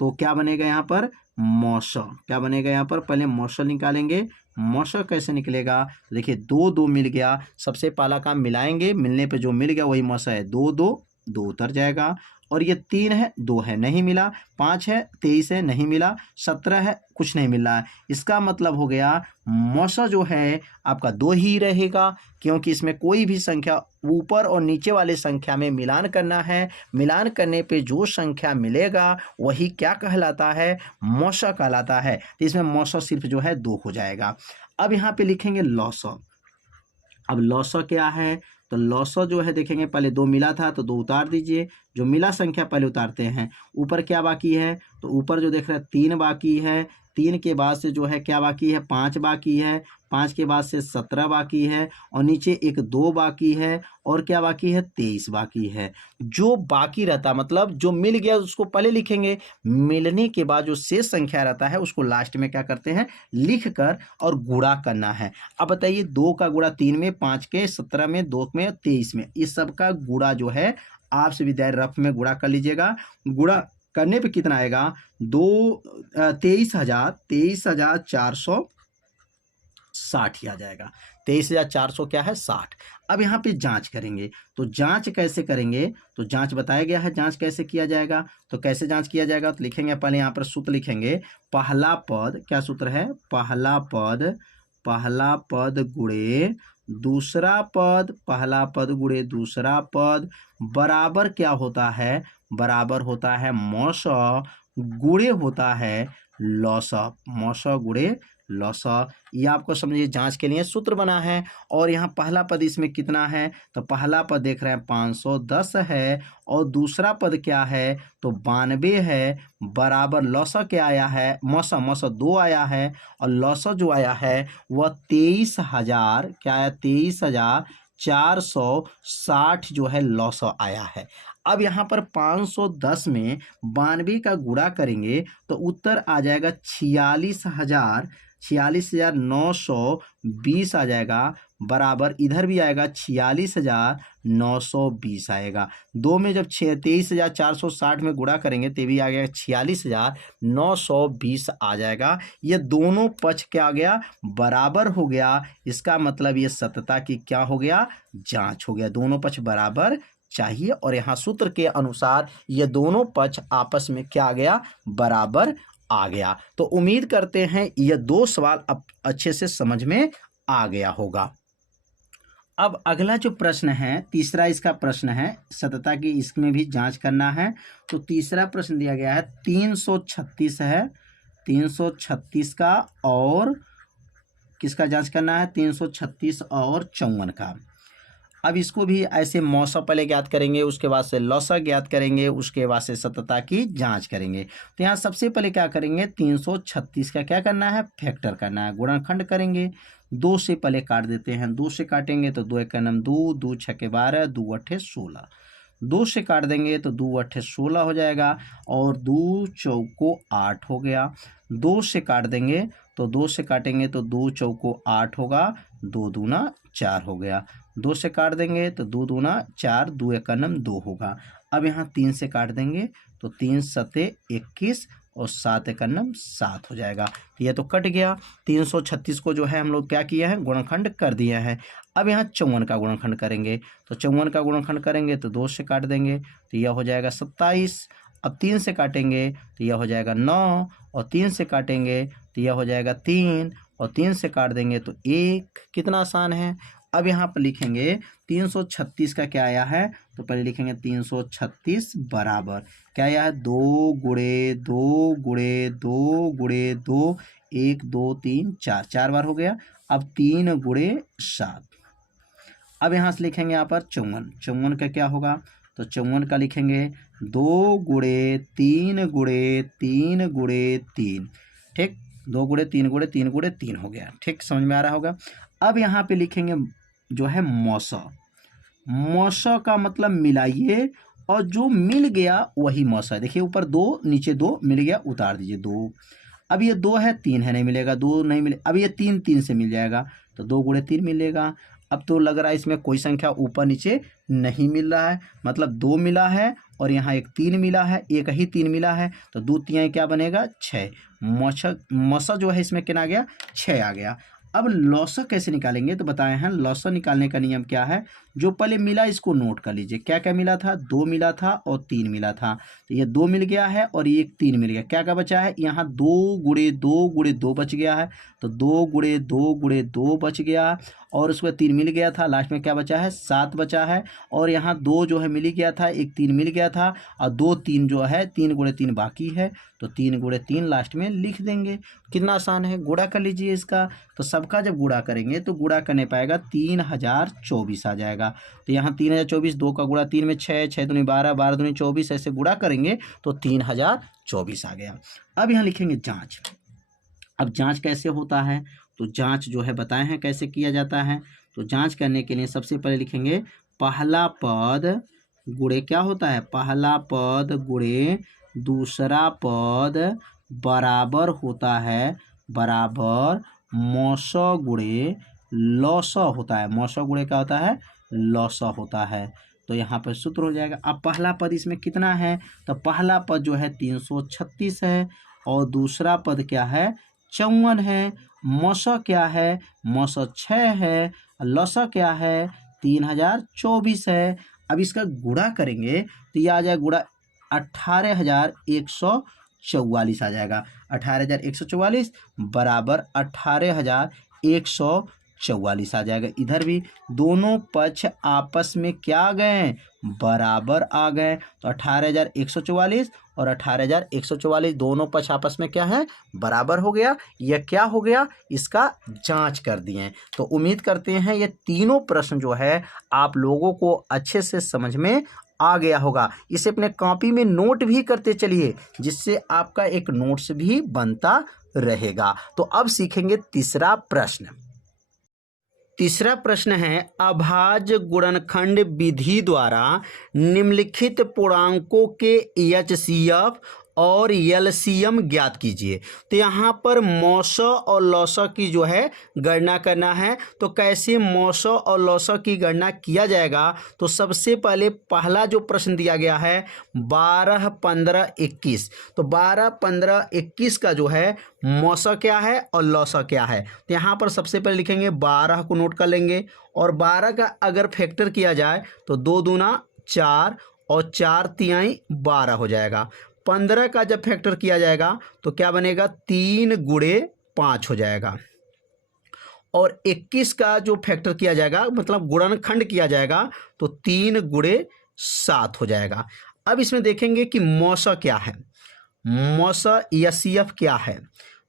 तो क्या बनेगा यहाँ पर, मौसा। क्या बनेगा यहाँ पर, पहले मौसा निकालेंगे मौसा कैसे निकलेगा? तो देखिए 2 2 मिल गया, सबसे पहला काम मिलाएंगे, मिलने पे जो मिल गया वही मौसा है। 2 2 2 उतर जाएगा, और ये 3 है 2 है नहीं मिला, 5 है 23 है नहीं मिला, 17 है कुछ नहीं मिल रहा है। इसका मतलब हो गया मौसा जो है आपका 2 ही रहेगा, क्योंकि इसमें कोई भी संख्या ऊपर और नीचे वाले संख्या में मिलान करना है। मिलान करने पे जो संख्या मिलेगा वही क्या कहलाता है? मौसा कहलाता है। तो इसमें मौसा सिर्फ जो है 2 हो जाएगा। अब यहाँ पे लिखेंगे लौसा। अब लौसा क्या है? तो लौसा जो है देखेंगे, पहले 2 मिला था तो 2 उतार दीजिए, जो मिला संख्या पहले उतारते हैं। ऊपर क्या बाकी है? तो ऊपर जो देख रहे हैं 3 बाकी है, 3 के बाद से जो है क्या बाकी है? 5 बाकी है, 5 के बाद से 17 बाकी है, और नीचे एक 2 बाकी है, और क्या बाकी है? 23 बाकी है। जो बाकी रहता मतलब जो मिल गया उसको पहले लिखेंगे, मिलने के बाद जो शेष संख्या रहता है उसको लास्ट में क्या करते हैं? लिख कर और गुणा करना है। अब बताइए 2 का गुणा 3 में, 5 के 17 में, 2 में, 23 में, इस सब का गुणा जो है आपसे विद्यार्थी रफ में गुणा कर लीजिएगा। गुणा करने पे कितना आएगा? 23,460 ही आ जाएगा। 23,400 क्या है? 60। अब यहाँ पे जांच करेंगे, तो जांच कैसे करेंगे? तो जांच बताया गया है, जांच कैसे किया जाएगा। तो कैसे जांच किया जाएगा? तो लिखेंगे पहले यहाँ पर सूत्र लिखेंगे, पहला पद, क्या सूत्र है? पहला पद गुणे दूसरा पद, पहला पद गुणे दूसरा पद बराबर क्या होता है? बराबर होता है मौसा गुणे होता है लौसा। मौसा गुणे लौसा, ये आपको समझिए जांच के लिए सूत्र बना है। और यहाँ पहला पद इसमें कितना है? तो पहला पद देख रहे हैं 510 है, और दूसरा पद क्या है? तो 92 है, बराबर लौसा क्या आया है? मौसा 2 आया है, और लौसा जो आया है वह 23,000 क्या आया? 23,460 जो है लौसा आया है। अब यहाँ पर 510 में 92 का गुणा करेंगे तो उत्तर आ जाएगा 46,920 आ जाएगा, बराबर इधर भी आएगा 46,920 आएगा। 2 में जब 23,460 में गुणा करेंगे तो भी आ गया 46,920 आ जाएगा। ये दोनों पक्ष क्या आ गया? बराबर हो गया। इसका मतलब ये सत्यता की क्या हो गया? जांच हो गया। दोनों पक्ष बराबर चाहिए, और यहाँ सूत्र के अनुसार ये दोनों पक्ष आपस में क्या आ गया? बराबर आ गया। तो उम्मीद करते हैं ये 2 सवाल अब अच्छे से समझ में आ गया होगा। अब अगला जो प्रश्न है, तीसरा इसका प्रश्न है, सतता की इसमें भी जांच करना है। तो तीसरा प्रश्न दिया गया है 336 है, 336 का, और किसका जांच करना है? 336 और 54 का। अब इसको भी ऐसे मौसा पहले ज्ञात करेंगे, उसके बाद से लौसा ज्ञात करेंगे, उसके बाद से सतता की जांच करेंगे। तो यहाँ सबसे पहले क्या करेंगे? 336 का क्या करना है? फैक्टर करना है, गुणनखंड करेंगे। 2 से पहले काट देते हैं, 2 से काटेंगे तो 2 एक नम 2, 2 छके 12, 2 अट्ठे 16। 2 से काट देंगे तो 2 अट्ठे 16 हो जाएगा, और 2 चौको 8 हो गया। 2 से काट देंगे तो 2 से काटेंगे तो 2 चौको 8 होगा, 2 दूना 4 हो गया। 2 से काट देंगे तो 2 दूना 4, 2 एक नम 2 होगा। अब यहाँ 3 से काट देंगे तो 3 सते 21, और 7 एक नम 7 हो जाएगा। तो ये तो कट गया। 336 को जो है हम लोग क्या किया है? गुणनखंड कर दिया है। अब यहाँ 54 का गुणनखंड करेंगे, तो 54 का गुणनखंड करेंगे तो 2 से काट देंगे तो यह हो जाएगा 27। अब 3 से काटेंगे तो यह हो जाएगा 9, और 3 से काटेंगे तो यह हो जाएगा 3, और 3 से काट देंगे तो 1। कितना आसान है। अब यहाँ पर लिखेंगे 336 का क्या आया है? तो पहले लिखेंगे 336 बराबर क्या आया है? 2 गुणे 2 गुणे 2 गुणे 2, 1 2 3 4, 4 बार हो गया। अब 3 गुणे 7। अब यहाँ से लिखेंगे यहाँ पर 54 का क्या होगा? तो 54 का लिखेंगे 2 गुणे 3 गुणे 3 गुणे 3, ठीक, 2 गुणे 3 गुणे 3 गुणे 3 हो गया। ठीक, समझ में आ रहा होगा। अब यहाँ पे लिखेंगे जो है मौसा। मौसा का मतलब मिलाइए, और जो मिल गया वही मौसा। देखिए ऊपर 2 नीचे 2 मिल गया, उतार दीजिए 2। अब ये 2 है, 3 है, नहीं मिलेगा, 2 नहीं मिले। अब ये 3 3 से मिल जाएगा, तो 2 गुणे 3 मिलेगा। अब तो लग रहा है इसमें कोई संख्या ऊपर नीचे नहीं मिल रहा है, मतलब 2 मिला है और यहाँ एक 3 मिला है, एक ही 3 मिला है, तो 2 3 क्या बनेगा? 6। मौसा जो है इसमें कितना आ गया? 6 आ गया। अब लॉसा कैसे निकालेंगे तो बताए हैं, लॉसा निकालने का नियम क्या है, जो पहले मिला इसको नोट कर लीजिए। क्या क्या मिला था, 2 मिला था और 3 मिला था। तो ये 2 मिल गया है और ये 3 मिल गया। क्या क्या बचा है, यहाँ 2 गुणे 2 गुणे 2 बच गया है, तो 2 गुणे 2 गुणे 2 बच गया, और उसके बाद 3 मिल गया था, लास्ट में क्या बचा है, 7 बचा है। और यहाँ 2 जो है मिल ही गया था, एक 3 मिल गया था, और 2 3 जो है 3 गुणे 3 बाकी है, तो 3 गुणे 3 लास्ट में लिख देंगे। कितना आसान है, गुणा कर लीजिए इसका। तो सबका जब गुणा करेंगे तो गुणा करने पाएगा 3024 आ जाएगा। तो यहाँ 3024, 2 का गुणा 3 में 6, 6 दूनी 12, 12 दूनी 24, ऐसे गुणा करेंगे तो 3024 आ गया। अब यहाँ लिखेंगे जाँच। अब जाँच कैसे होता है, तो जाँच जो है बताए हैं कैसे किया जाता है। तो जाँच करने के लिए सबसे पहले लिखेंगे पहला पद गुणे क्या होता है, पहला पद गुणे दूसरा पद बराबर होता है, बराबर मौसा गुणे लौसा होता है। मौसा गुणे क्या होता है, लौसा होता है। तो यहाँ पर सूत्र हो जाएगा। अब पहला पद इसमें कितना है, तो पहला पद जो है 336 है, और दूसरा पद क्या है, 54 है। मौसा क्या है, मौसा 6 है, लौसा क्या है, 3024 है। अब इसका गुणा करेंगे तो ये आ जाएगा गुणा 18,144 आ जाएगा। 18,144 बराबर 18,144 आ जाएगा। इधर भी दोनों पक्ष आपस में क्या आ गए, बराबर आ गए। तो 18,144 और 18,144 दोनों पक्ष आपस में क्या है, बराबर हो गया। यह क्या हो गया, इसका जांच कर दिए। तो उम्मीद करते हैं ये तीनों प्रश्न जो है आप लोगों को अच्छे से समझ में आ गया होगा। इसे अपने कॉपी में नोट भी करते चलिए, जिससे आपका एक नोट्स भी बनता रहेगा। तो अब सीखेंगे तीसरा प्रश्न। तीसरा प्रश्न है, अभाज्य गुणनखंड विधि द्वारा निम्नलिखित पूर्णांकों के एचसीएफ और एलसीएम ज्ञात कीजिए। तो यहाँ पर मौसा और लौसा की जो है गणना करना है। तो कैसे मौसा और लौसा की गणना किया जाएगा, तो सबसे पहले पहला जो प्रश्न दिया गया है 12, 15, 21। तो 12, 15, 21 का जो है मौसा क्या है और लौसा क्या है। तो यहाँ पर सबसे पहले लिखेंगे 12 को नोट कर लेंगे, और 12 का अगर फैक्टर किया जाए तो 2 दूना 4 और 4 तिहाई 12 हो जाएगा। 15 का जब फैक्टर किया जाएगा तो क्या बनेगा, 3 गुणे 5 हो जाएगा। और 21 का जो फैक्टर किया जाएगा मतलब गुणनखंड किया जाएगा तो 3 गुणे 7 हो जाएगा। अब इसमें देखेंगे कि मौसा क्या है, मौसा एचसीएफ क्या है।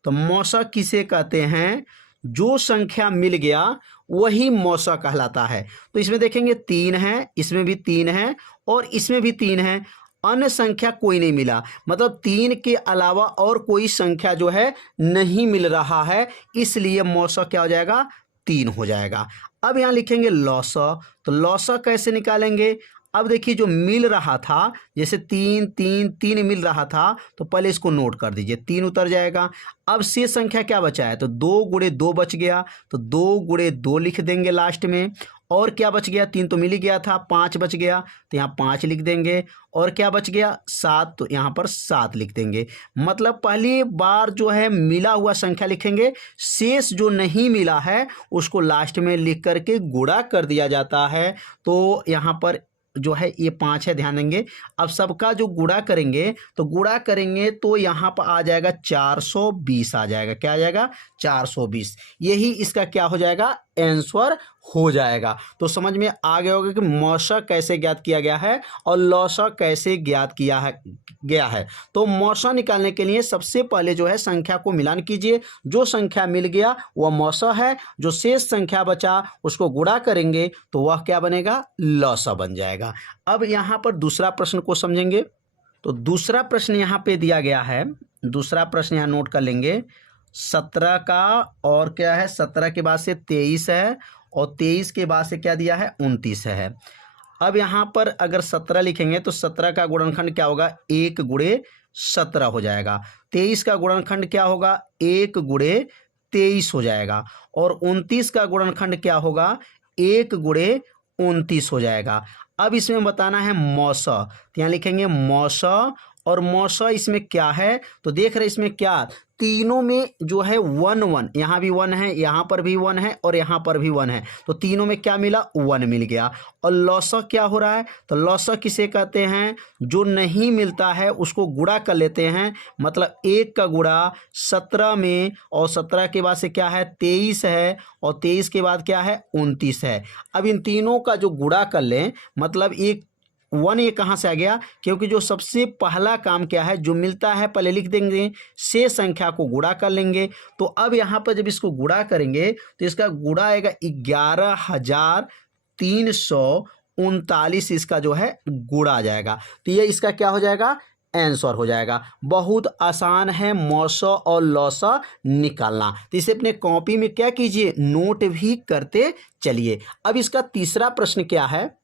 तो मौसा किसे कहते हैं, जो संख्या मिल गया वही मौसा कहलाता है। तो इसमें देखेंगे 3 है, इसमें भी 3 है और इसमें भी 3 है, अन्य संख्या कोई नहीं मिला, मतलब 3 के अलावा और कोई संख्या जो है नहीं मिल रहा है, इसलिए मौसा क्या हो जाएगा, 3 हो जाएगा। अब यहाँ लिखेंगे लौसा। तो लौसा कैसे निकालेंगे, अब देखिए जो मिल रहा था, जैसे 3 3 3 मिल रहा था, तो पहले इसको नोट कर दीजिए, 3 उतर जाएगा। अब शेष संख्या क्या बचा है, तो 2 गुणे 2 बच गया, तो 2 गुणे 2 लिख देंगे लास्ट में। और क्या बच गया, 3 तो मिल ही गया था, 5 बच गया, तो यहाँ 5 लिख देंगे। और क्या बच गया, 7, तो यहाँ पर 7 लिख देंगे। मतलब पहली बार जो है मिला हुआ संख्या लिखेंगे, शेष जो नहीं मिला है उसको लास्ट में लिख करके गुणा कर दिया जाता है। तो यहाँ पर जो है ये 5 है, ध्यान देंगे। अब सबका जो गुणा करेंगे तो गुणा करेंगे तो यहाँ पर आ जाएगा 420 आ जाएगा। क्या आ जाएगा, 420। यही इसका क्या हो जाएगा, आंसर हो जाएगा। तो समझ में आ गया होगा कि मौसा कैसे ज्ञात किया गया है और लौसा कैसे ज्ञात किया गया है। तो मौसा निकालने के लिए सबसे पहले जो है संख्या को मिलान कीजिए, जो संख्या मिल गया वह मौसा है, जो शेष संख्या बचा उसको गुणा करेंगे तो वह क्या बनेगा, लौसा बन जाएगा। अब यहाँ पर दूसरा प्रश्न को समझेंगे। तो दूसरा प्रश्न यहाँ पे दिया गया है, दूसरा प्रश्न यहाँ नोट कर लेंगे। 17 का और क्या है, 17 के बाद से 23 है और 23 के बाद से क्या दिया है, 29 है। अब यहाँ पर अगर 17 लिखेंगे तो 17 का गुणनखंड क्या होगा, 1 गुणे 17 हो जाएगा। 23 का गुणनखंड क्या होगा, 1 गुणे 23 हो जाएगा। और 29 का गुणनखंड क्या होगा, 1 गुणे 29 हो जाएगा। अब इसमें बताना है मौसा, तो यहाँ लिखेंगे मौसा और मौसा इसमें क्या है, तो देख रहे इसमें क्या, तीनों में जो है 1 1, यहाँ भी 1 है, यहाँ पर भी 1 है और यहाँ पर भी 1 है, तो तीनों में क्या मिला, 1 मिल गया। और लौसा क्या हो रहा है, तो लौसा किसे कहते हैं, जो नहीं मिलता है उसको गुणा कर लेते हैं, मतलब 1 का गुणा 17 में, और 17 के बाद से क्या है 23 है, और 23 के बाद क्या है 29 है। अब इन तीनों का जो गुणा कर लें, मतलब एक 1 ये कहाँ से आ गया, क्योंकि जो सबसे पहला काम क्या है, जो मिलता है पहले लिख देंगे, से संख्या को गुणा कर लेंगे। तो अब यहाँ पर जब इसको गुणा करेंगे तो इसका गुणा आएगा 11,339, इसका जो है गुणा आ जाएगा। तो ये इसका क्या हो जाएगा, आंसर हो जाएगा। बहुत आसान है मौसा और लौसा निकालना, तो इसे अपने कॉपी में क्या कीजिए, नोट भी करते चलिए। अब इसका तीसरा प्रश्न क्या है,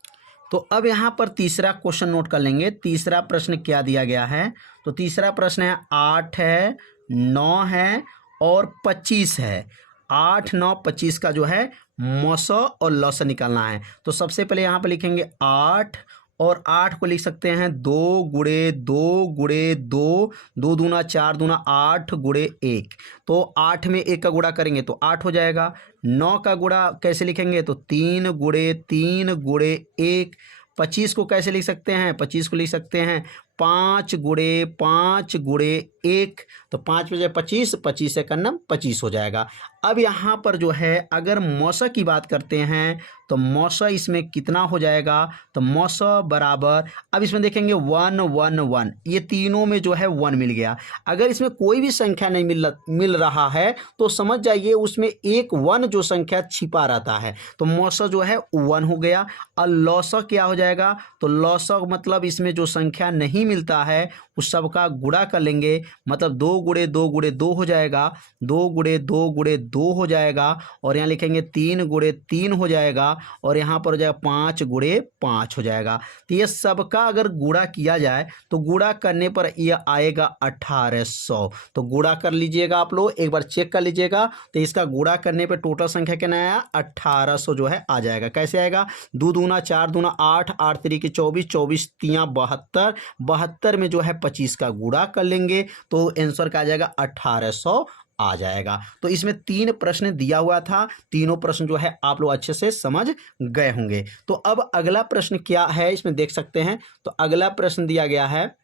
तो अब यहाँ पर तीसरा क्वेश्चन नोट कर लेंगे। तीसरा प्रश्न क्या दिया गया है, तो तीसरा प्रश्न है 8 है, 9 है और 25 है। 8 9 25 का जो है मौसा और लौसा निकालना है। तो सबसे पहले यहाँ पर लिखेंगे 8, और 8 को लिख सकते हैं 2 गुणे 2 गुणे 2, 2 दूना 4 दूना 8 गुणे 1। तो 8 में 1 का गुणा करेंगे तो 8 हो जाएगा। 9 का गुणा कैसे लिखेंगे, तो 3 गुणे 3 गुणे 1। 25 को कैसे लिख सकते हैं, 25 को लिख सकते हैं 5 गुणे 5 गुणे 1। तो 5 बजे 25, 25 से करना 25 हो जाएगा। अब यहाँ पर जो है अगर मौसा की बात करते हैं तो मौसा इसमें कितना हो जाएगा, तो मौसा बराबर, अब इसमें देखेंगे 1 1 1, ये तीनों में जो है 1 मिल गया। अगर इसमें कोई भी संख्या नहीं मिल रहा है तो समझ जाइए उसमें एक 1 जो संख्या छिपा रहता है, तो मौसा जो है 1 हो गया। और लौसा क्या हो जाएगा, तो लौसा मतलब इसमें जो संख्या नहीं मिलता है उस सब का गुणा कर लेंगे, मतलब 2 गुणे 2 गुणे 2 हो जाएगा, 2 गुणे 2 गुणे 2 हो जाएगा, और यहाँ लिखेंगे 3 गुणे 3 हो जाएगा, और यहाँ पर हो जाएगा 5 गुणे 5 हो जाएगा। तो ये सबका अगर गुणा किया जाए तो गुणा करने पर यह आएगा 1800। तो गुणा कर लीजिएगा आप लोग, एक बार चेक कर लीजिएगा। तो इसका गुणा करने पर टोटल संख्या कितना आया, 1800 जो है आ जाएगा। कैसे आएगा, 2 दूना 4 दूना 8, 8 3 24, 24 3 72, 72 में जो है 25 का गुणा कर लेंगे तो आंसर का आ जाएगा 1800 आ जाएगा। तो इसमें 3 प्रश्न दिया हुआ था, तीनों प्रश्न जो है आप लोग अच्छे से समझ गए होंगे। तो अब अगला प्रश्न क्या है इसमें देख सकते हैं। तो अगला प्रश्न दिया गया है,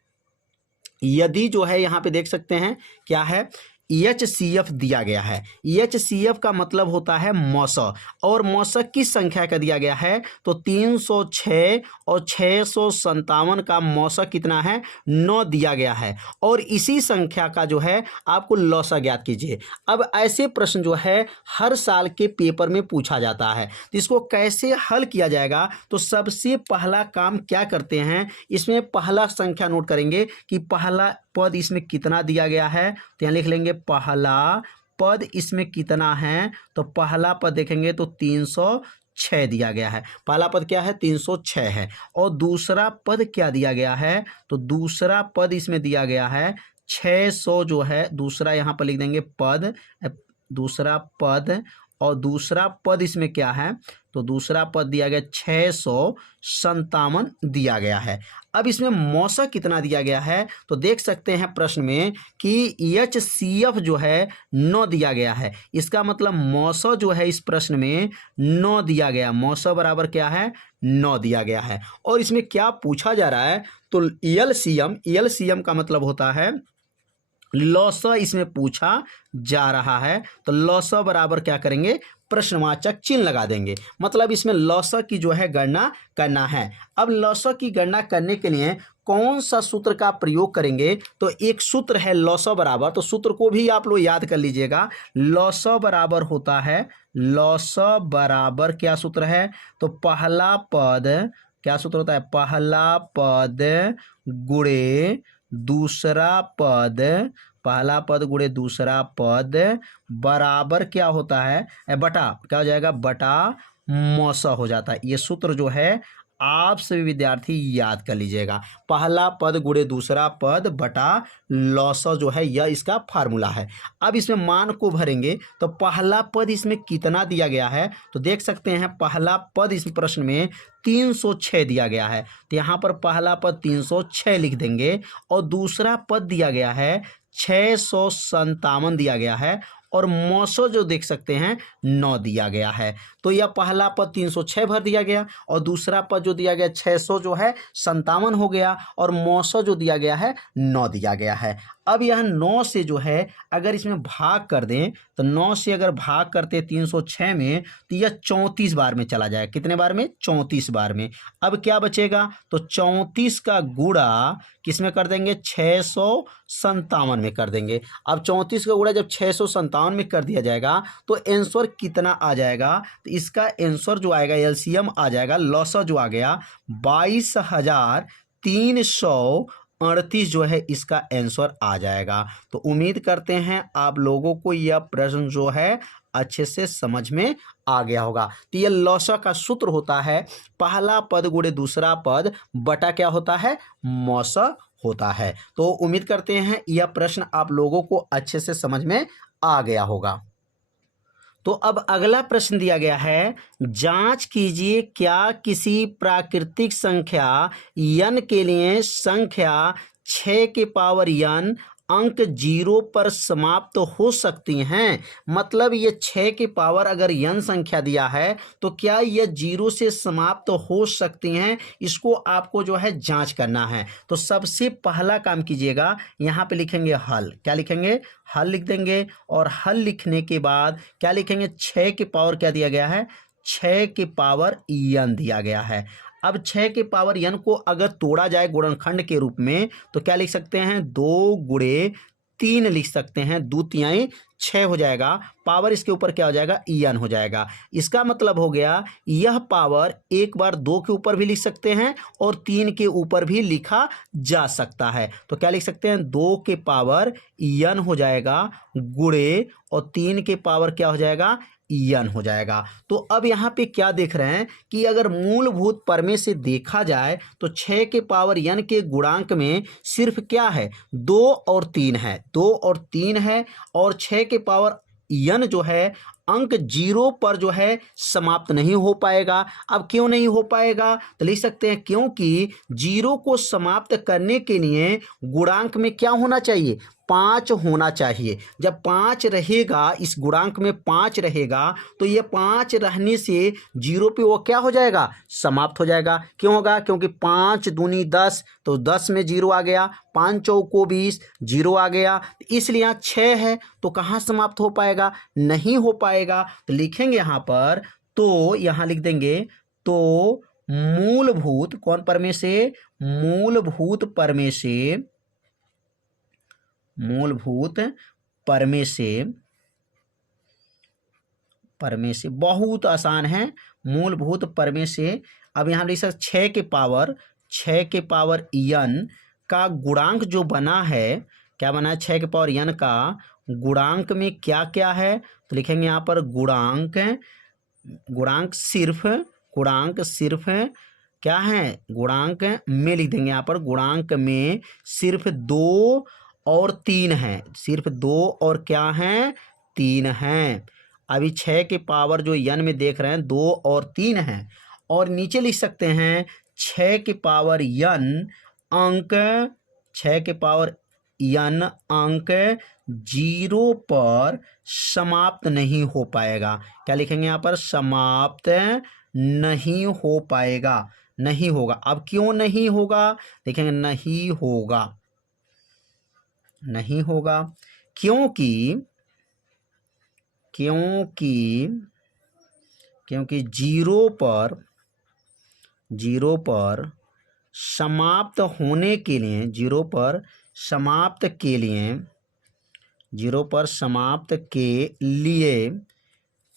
यदि जो है यहाँ पे देख सकते हैं क्या है, HCF दिया गया है। HCF का मतलब होता है मौसा, और मौसा किस संख्या का दिया गया है, तो 306 और 657 का मौसा कितना है, 9 दिया गया है, और इसी संख्या का जो है आपको लौसा ज्ञात कीजिए। अब ऐसे प्रश्न जो है हर साल के पेपर में पूछा जाता है, तो इसको कैसे हल किया जाएगा, तो सबसे पहला काम क्या करते हैं, इसमें पहला संख्या नोट करेंगे कि पहला पद इसमें कितना दिया गया है, तो यहाँ लिख लेंगे पहला पद इसमें कितना है, तो पहला पद देखेंगे तो 306 दिया गया है। पहला पद क्या है, 306 है। और दूसरा पद क्या दिया गया है, तो दूसरा पद इसमें दिया गया है 600 जो है, दूसरा यहाँ पर लिख देंगे पद, दूसरा पद, और दूसरा पद इसमें क्या है, तो दूसरा पद दिया गया 657 दिया गया है। अब इसमें मौसा कितना दिया गया है, तो देख सकते हैं प्रश्न में कि HCF जो है 9 दिया गया है, इसका मतलब मौसा जो है इस प्रश्न में 9 दिया गया, मौसा बराबर क्या है, 9 दिया गया है। और इसमें क्या पूछा जा रहा है, तो LCM का मतलब होता है लौसा, इसमें पूछा जा रहा है, तो लौसा बराबर क्या करेंगे, प्रश्नवाचक चिन्ह लगा देंगे, मतलब इसमें लौसा की जो है गणना करना है। अब लौसा की गणना करने के लिए कौन सा सूत्र का प्रयोग करेंगे, तो एक सूत्र है लौसा बराबर, तो सूत्र को भी आप लोग याद कर लीजिएगा। लौसा बराबर होता है, लौसा बराबर क्या सूत्र है, तो पहला पद, क्या सूत्र होता है, पहला पद गुणे दूसरा पद, पहला पद गुणे दूसरा पद बराबर क्या होता है, बटा, क्या हो जाएगा, बटा मौसा हो जाता है। ये सूत्र जो है आप सभी विद्यार्थी याद कर लीजिएगा। पहला पद गुणे दूसरा पद बटा लॉसा जो है यह इसका फार्मूला है। अब इसमें मान को भरेंगे तो पहला पद इसमें कितना दिया गया है तो देख सकते हैं पहला पद इस प्रश्न में 306 दिया गया है, तो यहाँ पर पहला पद 306 लिख देंगे और दूसरा पद दिया गया है 657 दिया गया है और मौसो जो देख सकते हैं 9 दिया गया है। तो यह पहला पद 306 भर दिया गया और दूसरा पद जो दिया गया 600 जो है 57 हो गया और मौसो जो दिया गया है 9 दिया गया है। अब यह 9 से जो है अगर इसमें भाग कर दें तो 9 से अगर भाग करते 306 में तो यह 34 बार में चला जाएगा। कितने बार में? 34 बार में। अब क्या बचेगा तो 34 का गुणा किस में कर देंगे? 657 में कर देंगे। अब 34 का गुणा जब 657 में कर दिया जाएगा तो आंसर कितना आ जाएगा? तो इसका आंसर जो आएगा एलसीएम आ जाएगा, लॉसा जो आ गया 22,338 जो है इसका आंसर आ जाएगा। तो उम्मीद करते हैं आप लोगों को यह प्रश्न जो है अच्छे से समझ में आ गया होगा। तो यह लॉसा का सूत्र होता है पहला पद गुणे दूसरा पद बटा क्या होता है? मौसा होता है। तो उम्मीद करते हैं यह प्रश्न आप लोगों को अच्छे से समझ में आ गया होगा। तो अब अगला प्रश्न दिया गया है, जांच कीजिए क्या किसी प्राकृतिक संख्या n के लिए संख्या 6 के पावर n अंक 0 पर समाप्त हो सकती हैं। मतलब ये 6 के पावर अगर n संख्या दिया है तो क्या यह 0 से समाप्त हो सकती हैं, इसको आपको जो है जांच करना है। तो सबसे पहला काम कीजिएगा, यहाँ पे लिखेंगे हल। क्या लिखेंगे? हल लिख देंगे और हल लिखने के बाद क्या लिखेंगे? 6 के पावर क्या दिया गया है? 6 के पावर n दिया गया है। अब 6 के पावर n को अगर तोड़ा जाए गुणनखंड के रूप में तो क्या लिख सकते हैं? 2 गुणे 3 लिख सकते हैं, 2 तिहाई 6 हो जाएगा। पावर इसके ऊपर क्या हो जाएगा? n हो जाएगा। इसका मतलब हो गया यह पावर एक बार 2 के ऊपर भी लिख सकते हैं और 3 के ऊपर भी लिखा जा सकता है। तो क्या लिख सकते हैं? 2 के पावर n हो जाएगा गुणे और 3 के पावर क्या हो जाएगा? n हो जाएगा। तो अब यहाँ पे क्या देख रहे हैं कि अगर मूलभूत प्रमेय से देखा जाए तो 6 के पावर n के गुणांक में सिर्फ क्या है? 2 और 3 है, 2 और 3 है और 6 के पावर n जो है अंक 0 पर जो है समाप्त नहीं हो पाएगा। अब क्यों नहीं हो पाएगा? तो लिख सकते हैं क्योंकि 0 को समाप्त करने के लिए गुणांक में क्या होना चाहिए? 5 होना चाहिए। जब 5 रहेगा, इस गुणांक में 5 रहेगा तो ये 5 रहने से 0 पे वो क्या हो जाएगा? समाप्त हो जाएगा। क्यों होगा? क्योंकि 5 दूनी 10 तो 10 में 0 आ गया, 5 चौको 20 0 आ गया, इसलिए यहाँ 6 है तो कहाँ समाप्त हो पाएगा? नहीं हो पाएगा। तो लिखेंगे यहाँ पर, तो यहाँ लिख देंगे तो मूलभूत कौन प्रमेय से? मूलभूत प्रमेय से, मूलभूत प्रमेय से, प्रमेय से बहुत आसान है। मूलभूत प्रमेय से अब यहाँ लिख सकते 6 के पावर n का गुणांक जो बना है, क्या बना है? 6 के पावर n का गुणांक में क्या क्या है? तो लिखेंगे यहाँ पर गुणांक, गुणांक सिर्फ क्या है? गुणांक में लिख देंगे यहाँ पर, गुणांक में सिर्फ 2 और 3 है, सिर्फ 2 और क्या हैं? 3 हैं। अभी 6 के पावर जो n में देख रहे हैं 2 और 3 हैं और नीचे लिख सकते हैं 6 के पावर n अंक, 6 के पावर n अंक 0 पर समाप्त नहीं हो पाएगा। क्या लिखेंगे यहाँ पर? समाप्त नहीं हो पाएगा, नहीं होगा। अब क्यों नहीं होगा? देखेंगे नहीं होगा, नहीं होगा क्योंकि 0 पर समाप्त होने के लिए, 0 पर समाप्त के लिए, 0 पर समाप्त के लिए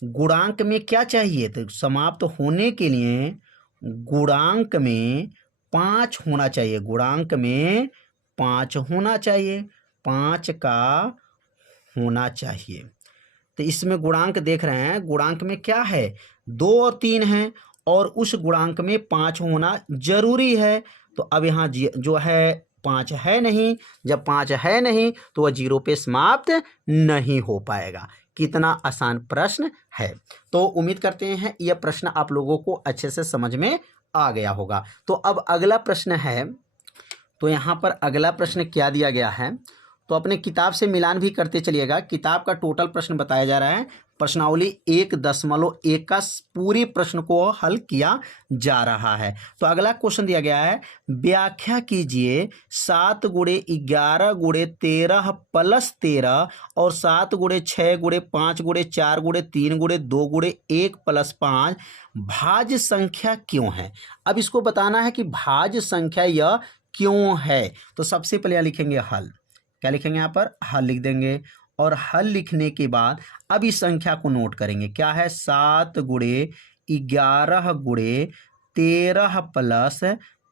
गुणांक में क्या चाहिए? तो समाप्त होने के लिए गुणांक में 5 होना चाहिए, गुणांक में 5 होना चाहिए, 5 का होना चाहिए। तो इसमें गुणांक देख रहे हैं, गुणांक में क्या है? 2 और 3 हैं और उस गुणांक में 5 होना जरूरी है। तो अब यहाँ जो है 5 है नहीं, जब 5 है नहीं तो वह 0 पे समाप्त नहीं हो पाएगा। कितना आसान प्रश्न है। तो उम्मीद करते हैं यह प्रश्न आप लोगों को अच्छे से समझ में आ गया होगा। तो अब अगला प्रश्न है, तो यहाँ पर अगला प्रश्न क्या दिया गया है, तो अपने किताब से मिलान भी करते चलिएगा। किताब का टोटल प्रश्न बताया जा रहा है, प्रश्नावली 1.1 का पूरी प्रश्न को हल किया जा रहा है। तो अगला क्वेश्चन दिया गया है, व्याख्या कीजिए 7 गुणे 11 गुणे 13 प्लस 13 और 7 गुणे 6 गुणे 5 गुणे 4 गुणे 3 गुणे 2 गुणे 1 प्लस 5 भाज्य संख्या क्यों है। अब इसको बताना है कि भाज्य संख्या यह क्यों है। तो सबसे पहले यहाँ लिखेंगे हल, क्या लिखेंगे यहाँ पर हल लिख देंगे, और हल लिखने के बाद अब इस संख्या को नोट करेंगे, क्या है 7 गुणे 11 गुणे 13 प्लस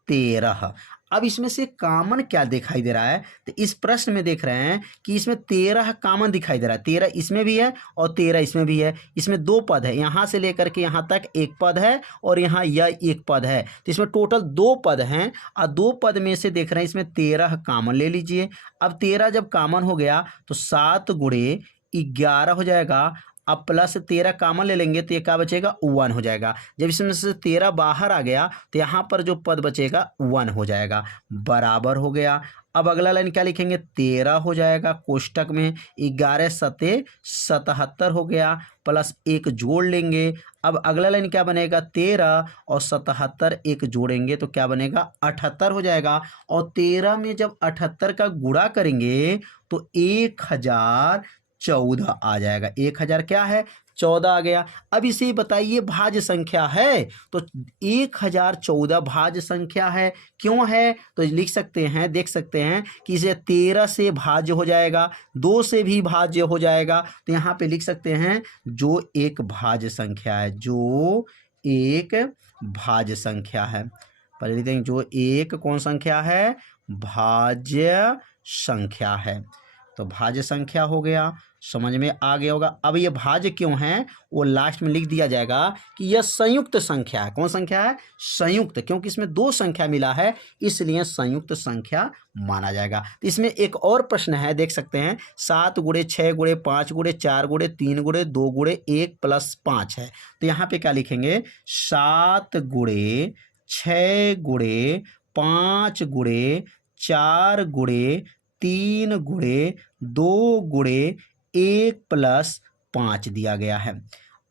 13। अब इसमें से कॉमन क्या दिखाई दे रहा है, तो इस प्रश्न में देख रहे हैं कि इसमें 13 कॉमन दिखाई दे रहा है। 13 इसमें भी है और 13 इसमें भी है। इसमें 2 पद है, यहाँ से लेकर के यहाँ तक एक पद है और यहाँ यह एक पद है। तो इसमें टोटल 2 पद हैं और 2 पद में से देख रहे हैं इसमें 13 कॉमन ले लीजिए। अब 13 जब कॉमन हो गया तो 7 गुणे 11 हो जाएगा, अब प्लस 13 कॉमन ले लेंगे तो ये क्या बचेगा 1 हो जाएगा। जब इसमें से 13 बाहर आ गया तो यहाँ पर जो पद बचेगा 1 हो जाएगा, बराबर हो गया। अब अगला लाइन क्या लिखेंगे 13 हो जाएगा, कोष्टक में 11 सते 77 हो गया, प्लस 1 जोड़ लेंगे। अब अगला लाइन क्या बनेगा 13 और 77 एक जोड़ेंगे तो क्या बनेगा 78 हो जाएगा। और 13 में जब 78 का गुणा करेंगे तो 1014 आ जाएगा। 1000 क्या है 14 आ गया। अब इसे बताइए भाज्य संख्या है, तो 1014 भाज्य संख्या है। क्यों है तो लिख सकते हैं, देख सकते हैं कि इसे 13 से भाज्य हो जाएगा, 2 से भी भाज्य हो जाएगा। तो यहाँ पे लिख सकते हैं जो एक भाज्य संख्या है, जो एक भाज्य संख्या है। पहले लिखते हैं जो एक कौन संख्या है भाज्य संख्या है। तो भाज्य संख्या हो गया, समझ में आ गया होगा। अब ये भाज्य क्यों है वो लास्ट में लिख दिया जाएगा कि यह संयुक्त संख्या है। कौन संख्या है संयुक्त, क्योंकि इसमें 2 संख्या मिला है इसलिए संयुक्त संख्या माना जाएगा। तो इसमें एक और प्रश्न है, देख सकते हैं 7 गुणे 6 गुणे 5 गुणे 4 गुणे 3 गुणे 2 गुणे 1 प्लस 5 है। तो यहाँ पे क्या लिखेंगे 7 गुणे 6 गुणे 5 गुणे 4 गुणे 3 गुणे 2 गुणे 1 प्लस 5 दिया गया है।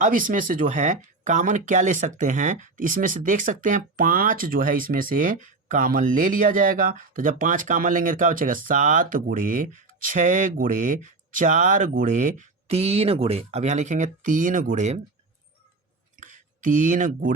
अब इसमें से जो है कॉमन क्या ले सकते हैं, तो इसमें से देख सकते हैं 5 जो है इसमें से कॉमन ले लिया जाएगा। तो जब 5 कॉमन लेंगे तो क्या बचेगा 7 गुणे 6 गुणे 4 गुणे 3 गुणे, अब यहाँ लिखेंगे 3 गुणे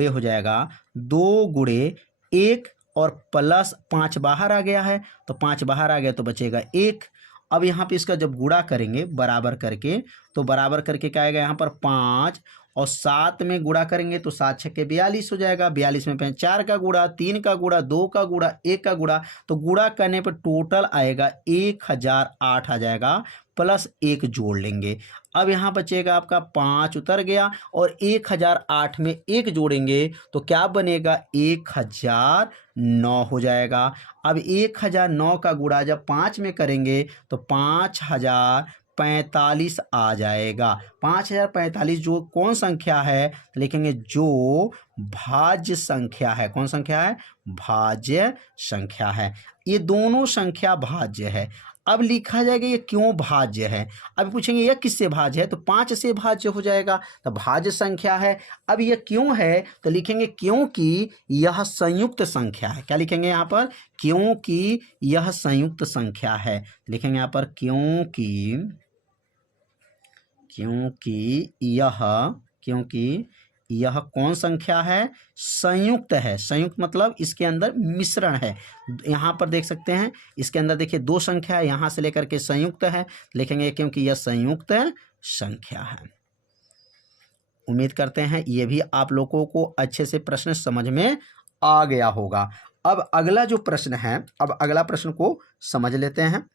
हो जाएगा 2 गुणे 1 और प्लस 5 बाहर आ गया है, तो 5 बाहर आ गया तो बचेगा 1। अब यहाँ पे इसका जब गुणा करेंगे बराबर करके, तो बराबर करके क्या आएगा यहाँ पर 5 और 7 में गुणा करेंगे तो 7 छक्के 42 हो जाएगा। 42 में 4 का गुणा 3 का गुणा 2 का गुणा 1 का गुणा, तो गुणा करने पर टोटल आएगा 1008 आ जाएगा, प्लस 1 जोड़ लेंगे। अब यहाँ बचेगा आपका 5 उतर गया और 1008 में 1 जोड़ेंगे तो क्या बनेगा 1009 हो जाएगा। अब 1009 का गुणा जब 5 में करेंगे तो 5045 आ जाएगा। 5045 जो कौन संख्या है लिखेंगे जो भाज्य संख्या है। कौन संख्या है भाज्य संख्या है। ये दोनों संख्या भाज्य है। अब लिखा जाएगा ये क्यों भाज्य है। अब पूछेंगे यह किससे भाज्य है, तो 5 से भाज्य हो जाएगा, तो भाज्य संख्या है। अब यह क्यों है तो लिखेंगे क्योंकि यह संयुक्त संख्या है। क्या लिखेंगे यहाँ पर क्योंकि यह संयुक्त संख्या है, लिखेंगे यहाँ पर क्योंकि यह कौन संख्या है संयुक्त है। संयुक्त मतलब इसके अंदर मिश्रण है। यहाँ पर देख सकते हैं इसके अंदर देखिए 2 संख्या है, यहाँ से लेकर के संयुक्त है, लिखेंगे क्योंकि यह संयुक्त संख्या है। उम्मीद करते हैं ये भी आप लोगों को अच्छे से प्रश्न समझ में आ गया होगा। अब अगला जो प्रश्न है, अब अगला प्रश्न को समझ लेते हैं।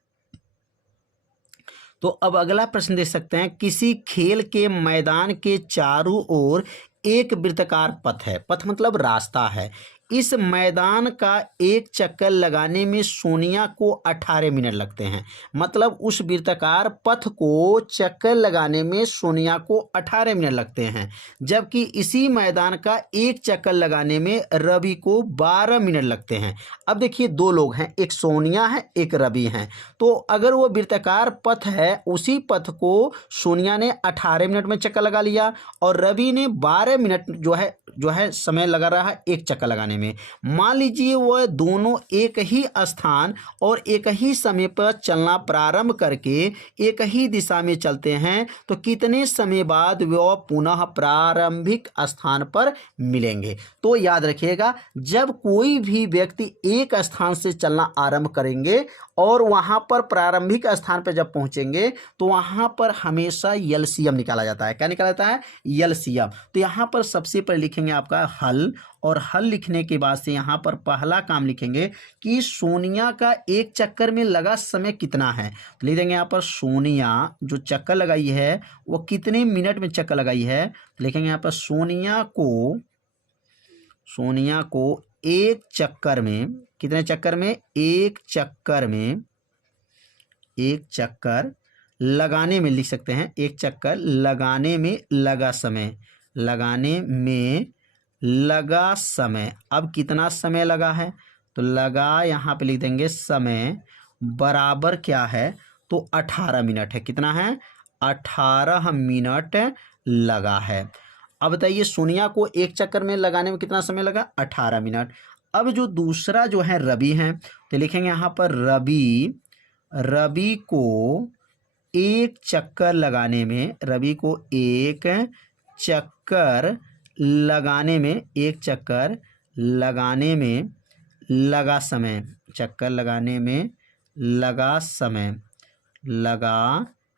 तो अब अगला प्रश्न देख सकते हैं किसी खेल के मैदान के चारों ओर एक वृत्ताकार पथ है, पथ मतलब रास्ता है। इस मैदान का एक चक्कर लगाने में सोनिया को 18 मिनट लगते हैं। मतलब उस वृत्ताकार पथ को चक्कर लगाने में सोनिया को 18 मिनट लगते हैं, जबकि इसी मैदान का एक चक्कर लगाने में रवि को 12 मिनट लगते हैं। अब देखिए दो लोग हैं, एक सोनिया है एक रवि हैं। तो अगर वो वृत्ताकार पथ है, उसी पथ को सोनिया ने 18 मिनट में चक्कर लगा लिया और रवि ने 12 मिनट जो है समय लगा रहा है एक चक्कर लगाने में। मान लीजिए वह दोनों एक ही स्थान और एक ही समय पर चलना प्रारंभ करके एक ही दिशा में चलते हैं, तो कितने समय बाद वह पुनः प्रारंभिक स्थान पर मिलेंगे। तो याद रखिएगा, जब कोई भी व्यक्ति एक स्थान से चलना आरंभ करेंगे और वहां पर प्रारंभिक स्थान पर जब पहुंचेंगे तो वहां पर हमेशा एलसीएम निकाला जाता है। क्या निकाला जाता है? एलसीएम। तो यहां पर सबसे पहले लिखेंगे आपका हल, और हल लिखने के बाद से यहाँ पर पहला काम लिखेंगे कि सोनिया का एक चक्कर में लगा समय कितना है। तो लिख देंगे यहाँ पर सोनिया जो चक्कर लगाई है वो कितने मिनट में चक्कर लगाई है। तो लिखेंगे यहाँ पर सोनिया को एक चक्कर में, कितने चक्कर में? एक चक्कर लगाने में लिख सकते हैं, एक चक्कर लगाने में लगा समय, अब कितना समय लगा है? तो लगा यहाँ पे लिख देंगे समय बराबर क्या है? तो 18 मिनट है। कितना है? 18 मिनट लगा है। अब बताइए सोनिया को एक चक्कर में लगाने में कितना समय लगा? 18 मिनट। अब जो दूसरा जो है रवि है, तो लिखेंगे यहाँ पर रवि को एक चक्कर लगाने में, रवि को एक चक्कर लगाने में, एक चक्कर लगाने में लगा समय, चक्कर लगाने में लगा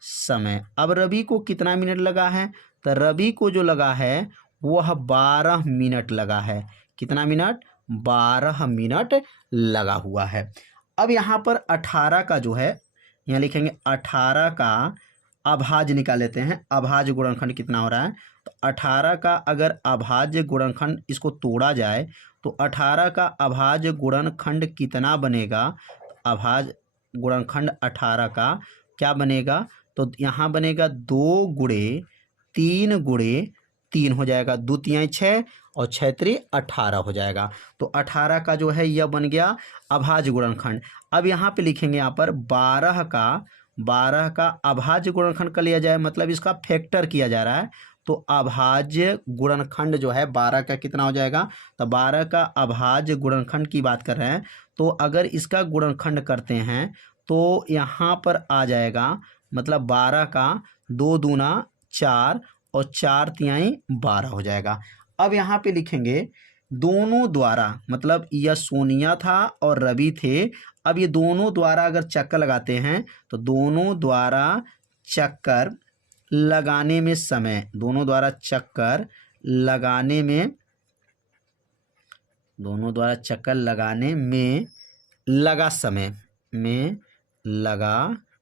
समय। अब रवि को कितना मिनट लगा है? तो रवि को जो लगा है वह 12 मिनट लगा है। कितना मिनट? 12 मिनट लगा हुआ है। अब यहाँ पर 18 का जो है, यहाँ लिखेंगे 18 का अभाज्य निकाल लेते हैं। अभाज्य गुणनखंड कितना हो रहा है? तो 18 का अगर अभाज्य गुणनखंड इसको तोड़ा जाए तो 18 का अभाज्य गुणनखंड कितना बनेगा? अभाज्य गुणनखंड 18 का क्या बनेगा? तो यहाँ बनेगा 2 गुणे 3 हो जाएगा, 2 तियाई 6 और 6 त्रि 18 हो जाएगा। तो 18 का जो है यह बन गया अभाज्य गुणनखंड। अब यहाँ पे लिखेंगे यहाँ पर 12 का अभाज्य गुणनखंड कर लिया जाए, मतलब इसका फैक्टर किया जा रहा है। तो अभाज्य गुणनखंड जो है 12 का कितना हो जाएगा? तो 12 का अभाज्य गुणनखंड की बात कर रहे हैं, तो अगर इसका गुणनखंड करते हैं तो यहाँ पर आ जाएगा, मतलब 12 का 2 दूना 4 और 4 तिहाई 12 हो जाएगा। अब यहाँ पे लिखेंगे दोनों द्वारा, मतलब यह सोनिया था और रवि थे। अब ये दोनों द्वारा अगर चक्कर लगाते हैं तो दोनों द्वारा चक्कर लगाने में समय, दोनों द्वारा चक्कर लगाने में लगा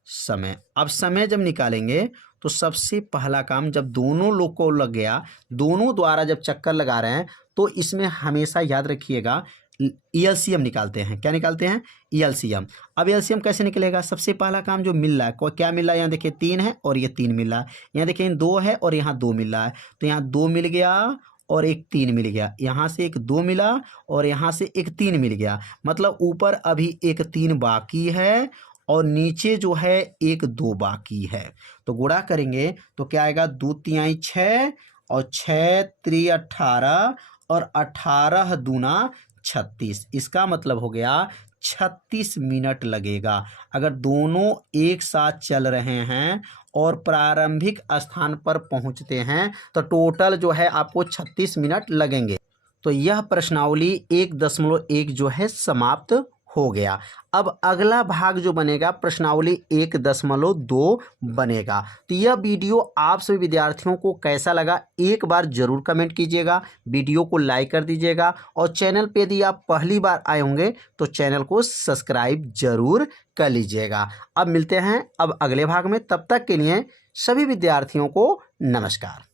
समय। अब समय जब निकालेंगे तो सबसे पहला काम, जब दोनों लोग को लग गया, दोनों द्वारा जब चक्कर लगा रहे हैं, तो इसमें हमेशा याद रखिएगा एलसीएम निकालते हैं। क्या निकालते हैं? एलसीएम। अब एलसीएम कैसे निकलेगा? सबसे पहला काम जो मिल रहा है, क्या मिल रहा है? यहाँ देखिए 3 है और ये 3 मिल रहा है। यहाँ देखिए 2 है और यहाँ 2 मिल रहा है। तो यहाँ 2 मिल गया और एक 3 मिल गया, यहाँ से एक 2 मिला और यहाँ से एक 3 मिल गया, मतलब ऊपर अभी एक 3 बाकी है और नीचे जो है एक 2 बाकी है। तो गुणा करेंगे तो क्या आएगा? 2 तिहाई 6 और 6 त्रि 18 और 18 दूना 36। इसका मतलब हो गया 36 मिनट लगेगा। अगर दोनों एक साथ चल रहे हैं और प्रारंभिक स्थान पर पहुंचते हैं तो टोटल जो है आपको 36 मिनट लगेंगे। तो यह प्रश्नावली 1.1 जो है समाप्त हो गया। अब अगला भाग जो बनेगा प्रश्नावली 1.2 बनेगा। तो यह वीडियो आप सभी विद्यार्थियों को कैसा लगा एक बार जरूर कमेंट कीजिएगा, वीडियो को लाइक कर दीजिएगा और चैनल पे यदि आप पहली बार आए होंगे तो चैनल को सब्सक्राइब जरूर कर लीजिएगा। अब मिलते हैं अब अगले भाग में, तब तक के लिए सभी विद्यार्थियों को नमस्कार।